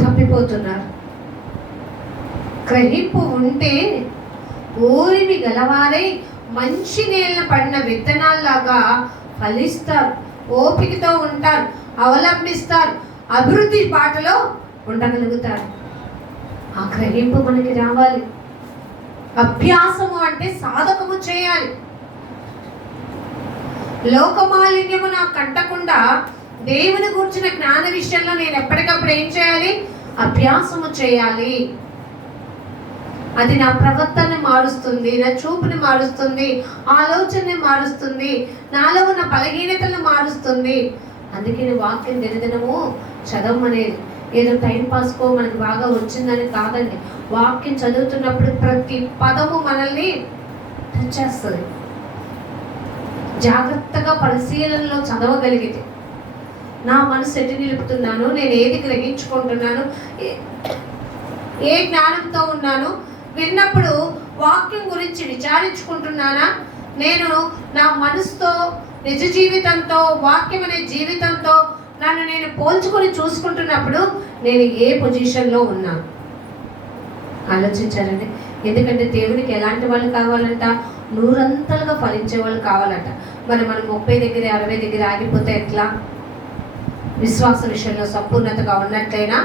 తప్పిపోతున్నారు. గ్రహింపు ఉంటే ఊరిమి గలవారై మంచి నేల పడిన విత్తనాల్లాగా ఫలిస్తారు, ఓపికతో ఉంటారు, అవలంబిస్తారు, అభివృద్ధి బాటలో ఉండగలుగుతారు. ఆ గ్రహింపు మనకి రావాలి. అభ్యాసము అంటే సాధకము చేయాలి. లోకమాలిన్యము నాకు కంటకుండా దేవుని గురించిన జ్ఞాన విషయంలో నేను ఎప్పటికప్పుడు ఏం చేయాలి? అభ్యాసము చేయాలి. అది నా ప్రవర్తనని మారుస్తుంది, నా చూపుని మారుస్తుంది, ఆలోచనని మారుస్తుంది, నాలో ఉన్న బలహీనతలను మారుస్తుంది. అందుకే వాక్యం దినదినము చదవమనేది. ఏదో టైం పాస్కో మనకి బాగా వచ్చిందని కాదండి. వాక్యం చదువుతున్నప్పుడు ప్రతి పదము మనల్ని టచ్ చేస్తుంది. జాగ్రత్తగా పరిశీలనలో చదవగలిగితే నా మనసు ఎటు నిలుపుతున్నాను, నేను ఏది గ్రహించుకుంటున్నాను, ఏ జ్ఞానంతో ఉన్నాను, విన్నప్పుడు వాక్యం గురించి విచారించుకుంటున్నానా, నేను నా మనసుతో నిజ జీవితంతో వాక్యం అనే జీవితంతో నన్ను నేను పోల్చుకొని చూసుకుంటున్నప్పుడు నేను ఏ పొజిషన్లో ఉన్నాను ఆలోచించాలండి. ఎందుకంటే దేవునికి ఎలాంటి వాళ్ళు కావాలంట? నూరంతలుగా ఫలించే వాళ్ళు కావాలంట. మరి మనం 30 దగ్గర 60 దగ్గర ఆగిపోతే ఎట్లా? విశ్వాస విషయంలో సంపూర్ణతగా ఉన్నట్లయినా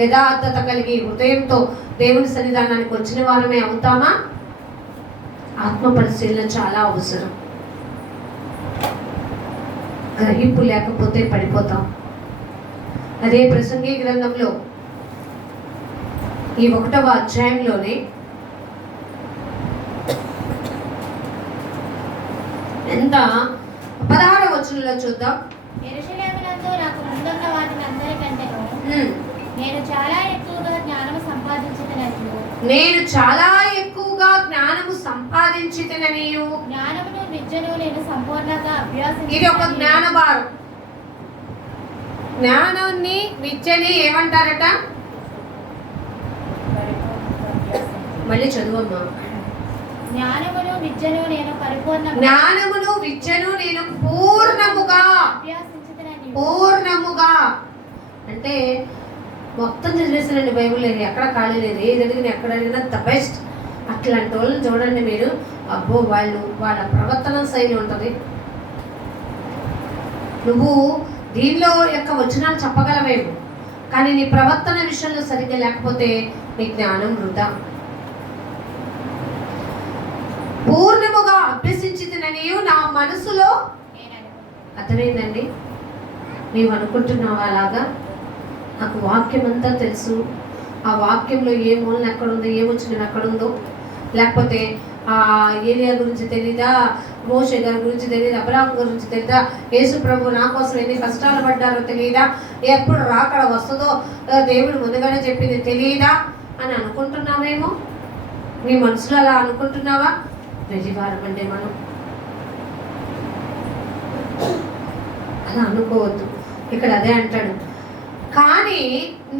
యథార్థత కలిగి హృదయంతో దేవుని సన్నిధానానికి వచ్చిన వారమే అవుతామా? ఆత్మ పరిశీలన చాలా అవసరం. గ్రహింపు లేకపోతే పడిపోతాం. అదే ప్రసంగి గ్రంథంలో ఈ 1వ అధ్యాయంలోనే ఎంత 16వ వచనంలో చూద్దాం. యెరూషలేమునందు నాకు ముందున్న వాటిని అందరికంటేను నేను చాలా ఎక్కువగా జ్ఞానము సంపాదించితిననియు జ్ఞానమును విద్యను నేను సంపూర్ణంగా అభ్యాసించి. ఇది ఒక జ్ఞాన భారం. జ్ఞానాన్ని విద్యని ఏమంటారట? మళ్ళీ చదువమ్మా. జ్ఞానమును విద్యను నేను పూర్ణముగా అంటే మొత్తం చదివేసానండి బైబుల్. ఎక్కడ ఖాళీ లేదు, ఏది అడిగినా ఎక్కడ అడిగినా ద బెస్ట్. అట్లాంటి వాళ్ళని చూడండి మీరు. అబ్బో, వాళ్ళ ప్రవర్తన శైలి ఉంటుంది. నువ్వు దీనిలో యొక్క వచనాలు చెప్పగలవేమో, కానీ నీ ప్రవర్తన విషయంలో సరిగ్గా లేకపోతే నీ జ్ఞానం వృధా. పూర్ణముగా అభ్యసించితినని నా మనసులో అర్థమైందండి. నీవు అనుకుంటున్నావా అలాగా? నాకు వాక్యం అంతా తెలుసు, ఆ వాక్యంలో ఏ మూలన ఎక్కడుందో, ఏ వచనం ఎక్కడుందో, లేకపోతే ఆ ఏలియా గురించి తెలీదా, మోషే గారి గురించి తెలియదా, అబ్రాహాం గురించి తెలియదా, యేసు ప్రభు నా కోసం ఎన్ని కష్టాలు పడ్డారో తెలియదా, ఎప్పుడు రాకడ వస్తుందో దేవుడు ముందుగానే చెప్పింది తెలియదా అని అనుకుంటున్నావేమో. నీ మనసులో అలా అనుకుంటున్నావా? వెలివారం అంటే మనం అలా అనుకోవద్దు. ఇక్కడ అదే అంటాడు, కానీ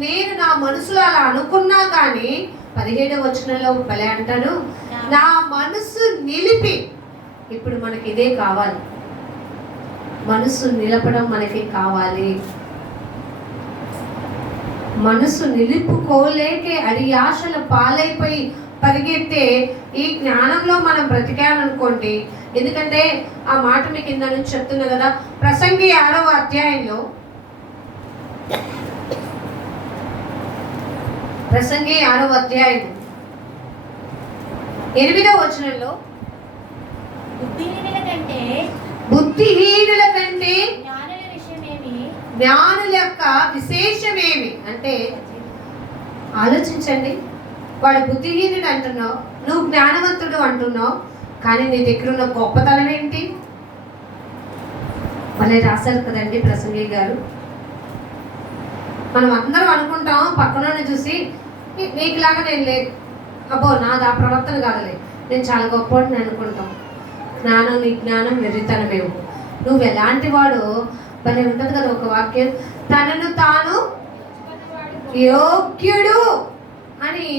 నేను నా మనసులో అలా అనుకున్నా కానీ 17వ వచనంలో భలే అంటాడు, నా మనసు నిలిపి. ఇప్పుడు మనకి ఇదే కావాలి, మనసు నిలపడం మనకి కావాలి. మనసు నిలుపుకోలేకే అడియాశల పాలైపోయి పరిగెత్తే ఈ జ్ఞానంలో మనం బ్రతికామనుకోండి. ఎందుకంటే ఆ మాట మీకు కింద నుంచి చెప్తున్నా కదా, ప్రసంగి 6వ అధ్యాయంలో, ప్రసంగి 6వ అధ్యాయం 8వ వచనంలో, బుద్ధిహీనుల కంటే జ్ఞానుల యొక్క విశేషమేమి అంటే, ఆలోచించండి. వాడు బుద్ధిహీనుడు అంటున్నావు, నువ్వు జ్ఞానవంతుడు అంటున్నావు, కానీ నీ దగ్గర ఉన్న గొప్పతనం ఏంటి? మళ్ళీ రాశారు కదండి ప్రసంగి గారు. మనం అందరం అనుకుంటాం పక్కన చూసి, నీకులాగా నేను లేదు, అబ్బో నాది ఆ ప్రవర్తన కాదులే, నేను చాలా గొప్పవాడిని అనుకుంటాం. జ్ఞానం, నీ జ్ఞానం వెర్రితనమేమో. నువ్వు ఎలాంటి వాడు భలే ఉంటుంది కదా ఒక వాక్యం, తనను తాను యోగ్యుడు అని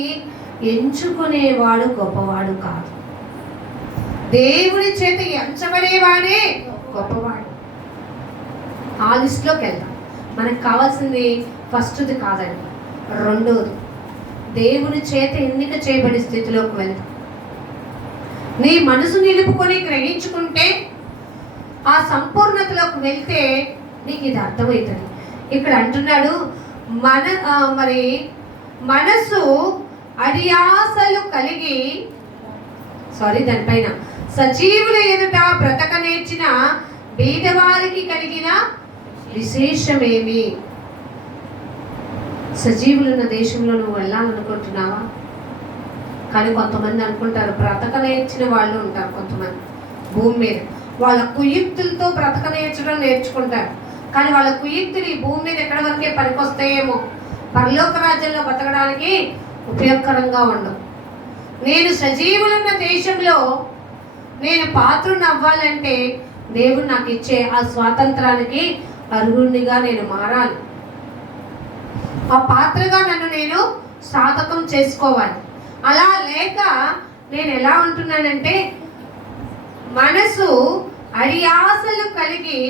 ఎంచుకునేవాడు గొప్పవాడు కాదు, దేవుడి చేత ఎంచబడేవాడే గొప్పవాడు. ఆ లిస్టులోకి వెళ్దాం. మనకు కావాల్సింది ఫస్ట్ది కాదండి, రెండోది దేవుని చేత ఎన్నిక చేయబడే స్థితిలోకి వెళ్తాం. నీ మనసు నిలుపుకొని గ్రహించుకుంటే ఆ సంపూర్ణతలోకి వెళ్తే నీకు ఇది అర్థమవుతుంది. ఇక్కడ అంటున్నాడు, మరి మనసు అడియాసలు కలిగి, దానిపైన సజీవుల ఎదుట బ్రతక నేర్చిన బీదవారికి కలిగిన విశేషమేమి. సజీవులున్న దేశంలో నువ్వు వెళ్ళాలనుకుంటున్నావా? కానీ కొంతమంది అనుకుంటారు, బ్రతక నేర్చిన వాళ్ళు ఉంటారు కొంతమంది భూమి మీద, వాళ్ళ కుయుక్తులతో బ్రతక నేర్చుకుంటారు. కానీ వాళ్ళ కుయుక్తులు ఈ భూమి మీద ఎక్కడి వరకే పనికొస్తాయేమో, పరలోక రాజ్యంలో బతకడానికి ఉపయోగకరంగా ఉండవు. నేను సజీవులున్న దేశంలో నేను పాత్రను అవ్వాలంటే దేవుడు నాకు ఇచ్చే ఆ స్వాతంత్రానికి అర్హునిగా నేను మారాలి. ఆ పాత్రగా నన్ను నేను సాధకం చేసుకోవాలి. అలా లేక నేను ఎలా ఉంటున్నానంటే, మనసు అడియాసలు కలిగి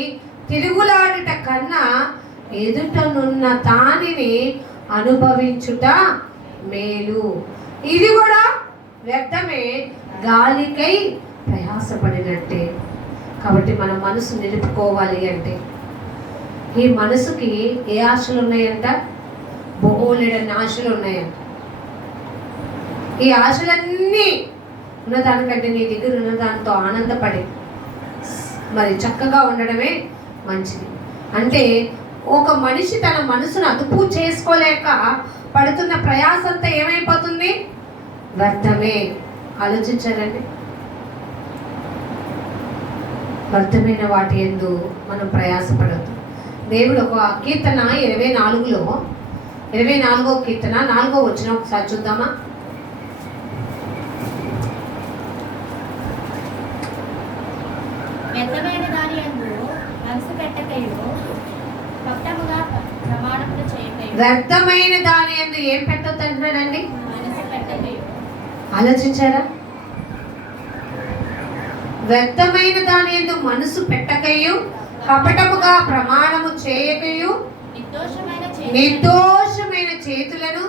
తిరుగులాడుట కన్నా ఎదుటనున్న దానిని అనుభవించుట మేలు. ఇది కూడా వ్యర్థమే, గాలికై ప్రయాసపడినట్టే. కాబట్టి మన మనసు నిలుపుకోవాలి అంటే, ఈ మనసుకి ఏ ఆశలు ఉన్నాయంట? బోలెడన్ని ఆశలు ఉన్నాయంట. ఈ ఆశలన్నీ ఉన్నదానికంటే నీ దగ్గర ఉన్నదానితో ఆనందపడి మరి చక్కగా ఉండడమే మంచిది. అంటే ఒక మనిషి తన మనసును అదుపు చేసుకోలేక పడుతున్న ప్రయాసంతా ఏమైపోతుంది? వ్యర్థమే. ఆలోచించారండి. వ్యర్థమైన వాటి యందు మనం ప్రయాసపడద్దు. దేవుడు ఒక కీర్తన 24లో 24వ కీర్తన 4వ వచనం ఒకసారి చూద్దామా? వ్యర్థమైన దాని యందు మనసు పెట్టకయు పట్టముగా ప్రమాణములు చేయకయు. వ్యర్థమైన దాని యందు ఏం పెట్టొద్దు అంటున్నాడండి? మనసు పెట్టకయు. ఆలోచించారా? వ్యర్థమైన దాని యందు మనసు పెట్టకయు కపటముగా ప్రమాణము చేయకయు నిర్దోషమైన చేతులను.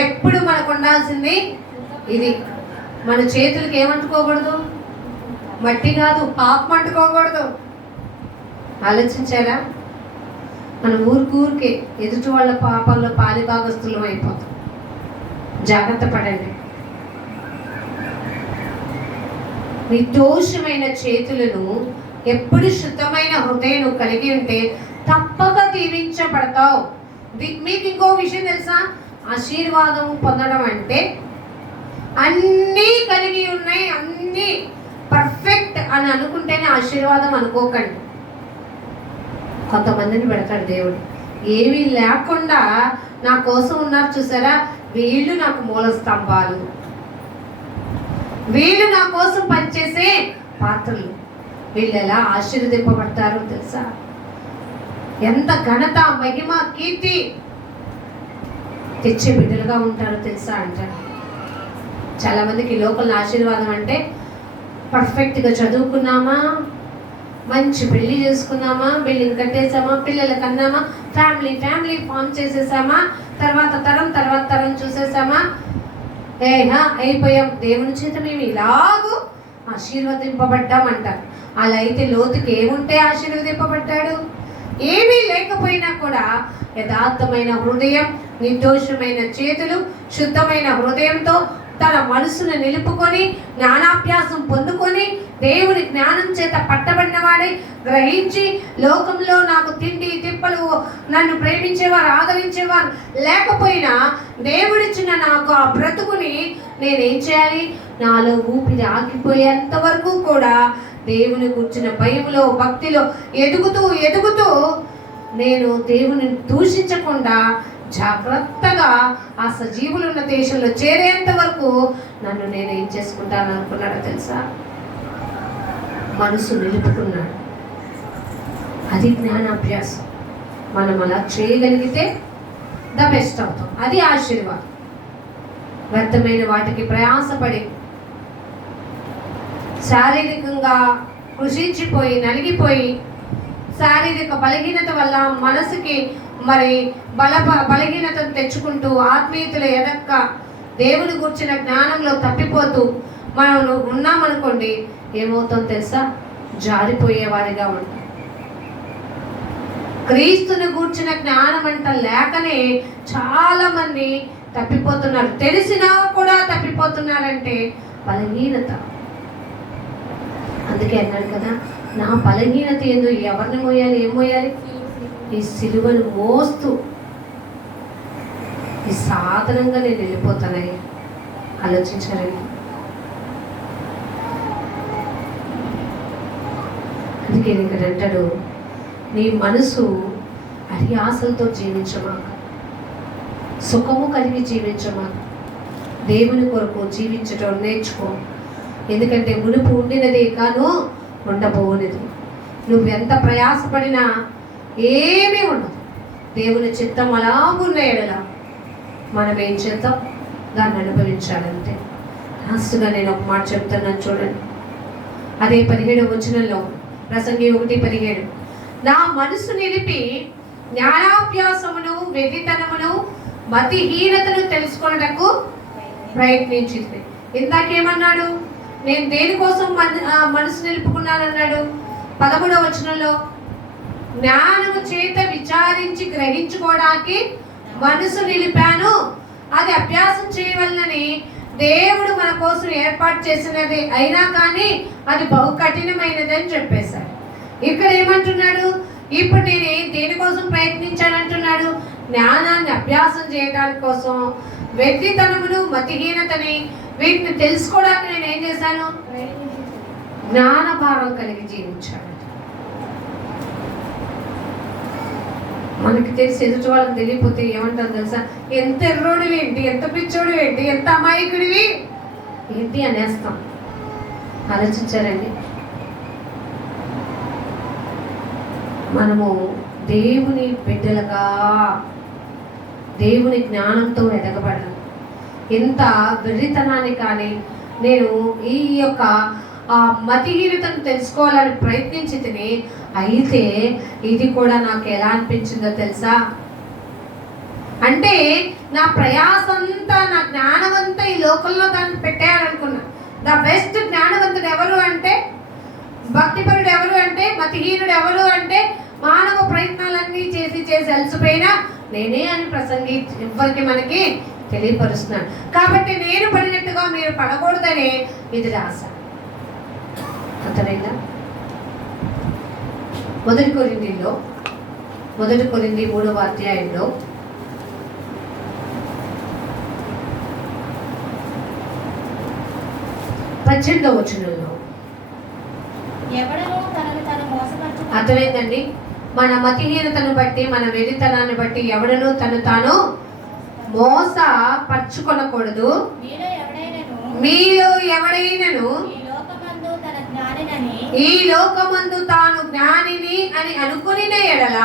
ఎప్పుడు మనకు ఉండాల్సింది ఇది. మన చేతులకు ఏమంటుకోకూడదు? మట్టి కాదు, పాపం అంటుకోకూడదు. ఆలోచించారా? మన ఊరికే ఎదుటి వాళ్ళ పాపంలో పాలిభాగస్తులం అయిపోతాం. జాగ్రత్త పడండి. నిర్దోషమైన చేతులను ఎప్పుడు శుద్ధమైన హృదయం కలిగి ఉంటే తప్పక దీవించబడతావు. మీకు ఇంకో విషయం తెలుసా? ఆశీర్వాదం పొందడం అంటే అన్నీ కలిగి ఉన్నాయి, అన్నీ పర్ఫెక్ట్ అని అనుకుంటేనే ఆశీర్వాదం అనుకోకండి. కొంతమందిని పెడతాడు దేవుడు, ఏమీ లేకుండా నా కోసం ఉన్నారు చూసారా, వీళ్ళు నాకు మూల స్తంభాలు, వీళ్ళు నా కోసం పనిచేసే పాత్రలు. వీళ్ళు ఎలా ఆశీర్వదింపబడతారో తెలుసా? ఎంత ఘనత, మహిమ, కీర్తి తెచ్చే బిడ్డలుగా ఉంటారో తెలుసా అంటారు. చాలా మందికి లోకల్ ఆశీర్వాదం అంటే పర్ఫెక్ట్గా చదువుకున్నామా, మంచి పెళ్లి చేసుకున్నామా, బిల్డింగ్ కట్టేసామా, పిల్లలు కన్నామా, ఫ్యామిలీ ఫామ్ చేసేసామా, తర్వాత తరం చూసేసామా, అయిపోయాం, దేవుని చేత మేము ఇలాగూ ఆశీర్వదింపబడ్డాం అంటారు. అలా అయితే లోతుకి ఏముంటే ఆశీర్వదింపబడ్డాడు? ఏమీ లేకపోయినా కూడా యథార్థమైన హృదయం, నిర్దోషమైన చేతులు, శుద్ధమైన హృదయంతో తన మనసును నిలుపుకొని జ్ఞానాభ్యాసం పొందుకొని దేవుని జ్ఞానం చేత పట్టబడిన వాడే గ్రహించి, లోకంలో నాకు తిండి తిప్పలు, నన్ను ప్రేమించేవారు, ఆదరించేవారు లేకపోయినా దేవుడిచ్చిన నాకు ఆ బ్రతుకుని నేనేం చేయాలి? నాలో ఊపిరి ఆగిపోయేంత వరకు కూడా దేవుని కూర్చున్న భయంలో, భక్తిలో ఎదుగుతూ నేను దేవుని దూషించకుండా జాగ్రత్తగా ఆ సజీవులు ఉన్న దేశంలో చేరేంత వరకు నన్ను నేను ఏం చేసుకుంటాను అనుకున్నాడో తెలుసా? మనసు నిలుపుకున్నాడు. అది జ్ఞానాభ్యాసం. మనం అలా చేయగలిగితే ద బెస్ట్ అవుతాం. అది ఆశీర్వాదం. వ్యర్థమైన వాటికి ప్రయాసపడి శారీరకంగా కృషించిపోయి నలిగిపోయి శారీరక బలహీనత వల్ల మనసుకి బలహీనతను తెచ్చుకుంటూ ఆత్మీయతలు ఎదక్క దేవుని గుర్చిన జ్ఞానంలో తప్పిపోతూ మనం ఉన్నామనుకోండి, ఏమవుతుందో తెలుసా? జారిపోయే వారిగా ఉంటాం. క్రీస్తుని గూర్చిన జ్ఞానం అంట లేకనే చాలా మంది తప్పిపోతున్నారు. తెలిసినా కూడా తప్పిపోతున్నారంటే బలహీనత. అందుకే అన్నాడు కదా, నా బలహీనత ఏందో ఎవరిని మోయాలి? ఏం మోయాలి? ఈ సిలువను మోస్తూ ఈ సాధనంగా నేను వెళ్ళిపోతానయ్యా. ఆలోచించారండి. అందుకే ఇక్కడ అంటాడు, నీ మనసు అరియాసలతో జీవించమాక, సుఖము కలిగి జీవించమాక, దేవుని కొరకు జీవించటం నేర్చుకో. ఎందుకంటే మునుపు ఉండినది కాను ఉండబోనిది. నువ్వెంత ప్రయాసపడినా ఏమీ ఉండదు. దేవుని చిత్తం అలాగున్న ఎడల మనం ఏం చేద్దాం? దాన్ని అనుభవించాలంటే. లాస్ట్గా నేను ఒక మాట చెప్తున్నాను చూడండి. అదే 17వ వచనంలో, ప్రసంగి 1:17, నా మనసు నిలిపి జ్ఞానాభ్యాసమును, వెర్రితనమును, మతిహీనతను తెలుసుకొనుటకు ప్రయత్నించింది. ఇందాకేమన్నాడు? నేను దేనికోసం మనసు నిలుపుకున్నానన్నాడు? 13వ వచనంలో, జ్ఞానము చేత విచారించి గ్రహించుకోవడానికి మనసు నిలిపాను. అది అభ్యాసం చేయవలనని దేవుడు మన కోసం ఏర్పాటు చేసినది అయినా కానీ అది బహు కఠినమైనది అని చెప్పేశాడు. ఇక్కడ ఏమంటున్నాడు? ఇప్పుడు నేను దేనికోసం ప్రయత్నించానంటున్నాడు? జ్ఞానాన్ని అభ్యాసం చేయడానికి కోసం. వ్యక్తితనమును, మతిహీనతని, వీటిని తెలుసుకోవడానికి నేను ఏం చేశాను? జ్ఞాన భారం కలిగి జీవించాడు. మనకి తెలిసి ఎదుటి వాళ్ళకి తెలియకపోతే ఏమంటారు తెలుసా? ఎంత ఎర్రోడివి ఏంటి, ఎంత పిచ్చోడు ఏంటి, ఎంత అమాయకుడివి ఏంటి అనేస్తాం. ఆలోచించారండి? మనము దేవుని బిడ్డలుగా దేవుని జ్ఞానంతో ఎదగబడాలి. ఎంత వెర్రితనాన్ని కానీ నేను ఈ యొక్క మతిహీనతను తెలుసుకోవాలని ప్రయత్నించి తిని, అయితే ఇది కూడా నాకు ఎలా అనిపించిందో తెలుసా? అంటే నా ప్రయాసంతా, నా జ్ఞానమంతా ఈ లోకంలో దాన్ని పెట్టేయాలనుకున్నా. ద బెస్ట్ జ్ఞానవంతుడు ఎవరు అంటే భక్తిపరుడు ఎవరు అంటే, మతిహీనుడు ఎవరు అంటే, మానవ ప్రయత్నాలన్నీ చేసి అలసిపోయినా నేనే అని ప్రసంగి ఎవరికి మనకి తెలియపరుస్తున్నాను. కాబట్టి నేను పడినట్టుగా మీరు పడకూడదనే ఇది రాశాను. అర్థమైందా? మొదటి కొరింథీ 3వ అధ్యాయంలో 18వ వచనంలో అర్థమైందండి. మన మతిహీనతను బట్టి, మన వెరితనాన్ని బట్టి ఎవడను తను తాను మోసపరుచుకొనకూడదు. మీలో ఎవడైనను ఈ లోకమందు తాను జ్ఞానిని అని అనుకుని ఎడల,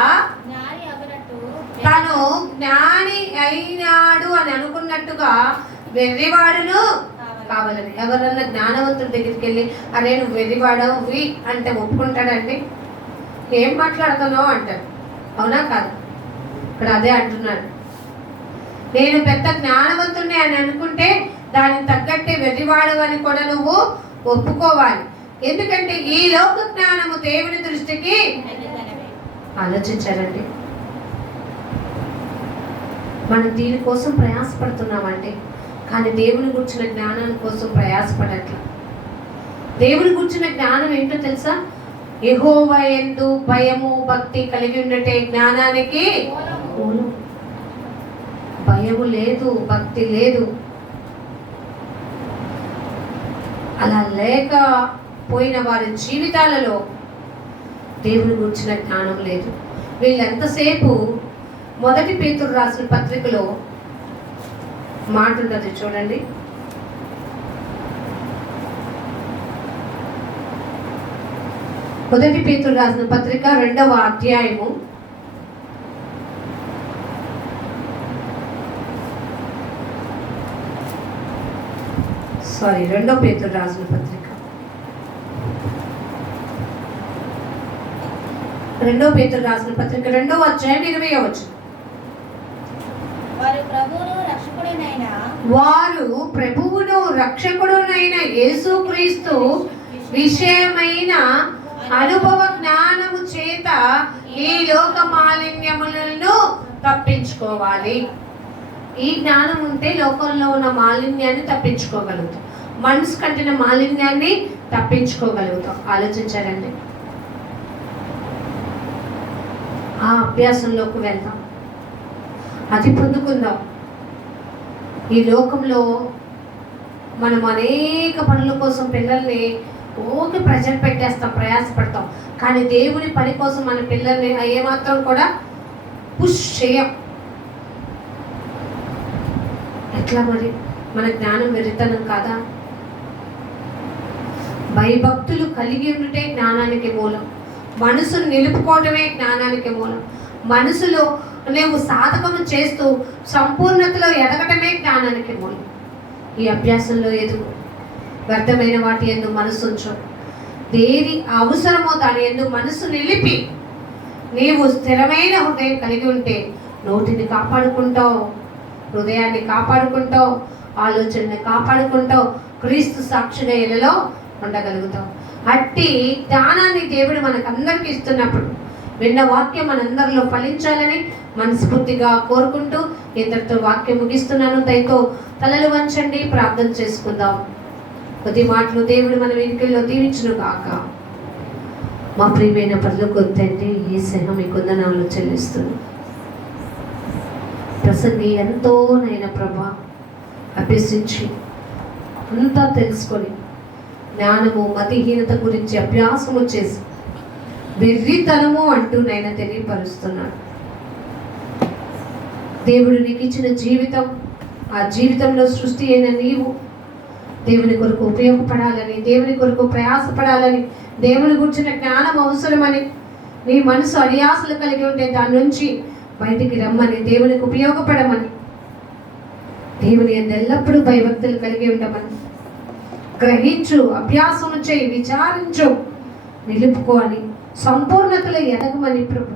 తను జ్ఞాని అయినాడు అని అనుకున్నట్టుగా వెర్రివాడును కావాలని. ఎవరన్నా జ్ఞానవంతుడి దగ్గరికి వెళ్ళి అరే నువ్వు వెర్రివాడవి అంటే ఒప్పుకుంటాడండి? ఏం మాట్లాడుతున్నావు అంటాడు. అవునా కాదు? ఇక్కడ అదే అంటున్నాడు. నేను పెద్ద జ్ఞానవంతుడిని అని అనుకుంటే దానికి తగ్గట్టే వెర్రివాడు అని కూడా నువ్వు ఒప్పుకోవాలి. ఎందుకంటే ఈ లోక జ్ఞానము దేవుని దృష్టికి ఆలోచించారండి. మనం దీనికోసం ప్రయాసపడుతున్నామండి, కానీ దేవుని గురించిన జ్ఞానం కోసం ప్రయాసపడట్ల. దేవుని గురించిన జ్ఞానం ఏంటో తెలుసా? యెహోవా యందు భయము భక్తి కలిగి ఉండటే జ్ఞానానికి మూలం. భయము లేదు, భక్తి లేదు. అలా లేకపోయిన వారి జీవితాలలో దేవుని గురించిన జ్ఞానం లేదు. వీళ్ళెంతసేపు మొదటి పేతురు రాసిన పత్రికలో మాట ఉంటుంది చూడండి. మొదటి పేతురు రాసిన పత్రిక 2వ అధ్యాయము 2 పేతురు రాసిన పత్రిక 2 పేతురు రాసిన పత్రిక 2వ అధ్యాయం 20వ వచనం. వారు ప్రభువును రక్షకుడునైన యేసుక్రీస్తు విషయమైన అనుభవ జ్ఞానము చేత ఈ లోక మాలిన్యములను తప్పించుకోవాలి. ఈ జ్ఞానం ఉంటే లోకంలో ఉన్న మాలిన్యాన్ని తప్పించుకోగలుగుతాం. మనసు కట్టిన మాలిన్యాన్ని తప్పించుకోగలుగుతాం. ఆలోచించారండి. ఆ అభ్యాసంలోకి వెళ్దాం, అది పొందుకుందాం. ఈ లోకంలో మనం అనేక పనుల కోసం పిల్లల్ని ఓకే ప్రెజర్ పెట్టేస్తాం, ప్రయాసపడతాం. కానీ దేవుని పని కోసం మన పిల్లల్ని ఏమాత్రం కూడా పుష్ చేయం. ఎట్లా మరి? మన జ్ఞానం వెరితనం కాదా? భయభక్తులు కలిగి ఉంటే జ్ఞానానికి మూలం. మనసును నిలుపుకోవడమే జ్ఞానానికి మూలం. మనసులో నువ్వు సాధకము చేస్తూ సంపూర్ణతలో ఎదగటమే జ్ఞానానికి మూలం. ఈ అభ్యాసంలో ఎదుగు. వ్యర్థమైన వాటి యందు మనసు ఉంచు. దేని అవసరమో దాని యందు మనసు నిలిపి నీవు స్థిరమైన హృదయం కలిగి ఉంటే నోటిని కాపాడుకుంటావు, హృదయాన్ని కాపాడుకుంటావు, ఆలోచనని కాపాడుకుంటావు, క్రీస్తు సాక్షిగా ఇళ్ళలో ఉండగలుగుతావు. అట్టి జ్ఞానాన్ని దేవుడు మనకందరికీ ఇస్తున్నప్పుడు విన్న వాక్యం మనందరిలో ఫలించాలని మనస్ఫూర్తిగా కోరుకుంటూ ఇంతటితో వాక్యం ముగిస్తున్నాను. దయతో తలలు వంచండి, ప్రార్థన చేసుకుందాం. కొద్ది మాటలు దేవుడు మన వెనుకల్లో దీవించును గాక. మా ప్రియమైన పనులకు తండ్రి యేసయ్య మీకు వందనాలు చెల్లిస్తున్నాను. ప్రసంగి ఎంతో నైనా ప్రభా అభ్యసించి అంతా తెలుసుకొని జ్ఞానము మతిహీనత గురించి అభ్యాసము చేసి వెర్రితనము అంటూ నైనా తెలియపరుస్తున్నాడు. దేవుడు నీకు ఇచ్చిన జీవితం, ఆ జీవితంలో సృష్టి అయిన నీవు దేవుని కొరకు ఉపయోగపడాలని, దేవుని కొరకు ప్రయాసపడాలని, దేవుని గురించిన జ్ఞానం అవసరమని, నీ మనసు అడియాసలు కలిగి ఉంటే దాని నుంచి బయటికి రమ్మని, దేవునికి ఉపయోగపడమని, దేవుని ఎల్లప్పుడూ భయభక్తులు కలిగి ఉండమని గ్రహించు, అభ్యాసము చేయి, విచారించు, నిలుపుకో అని, సంపూర్ణతలో ఎదగమని ప్రభు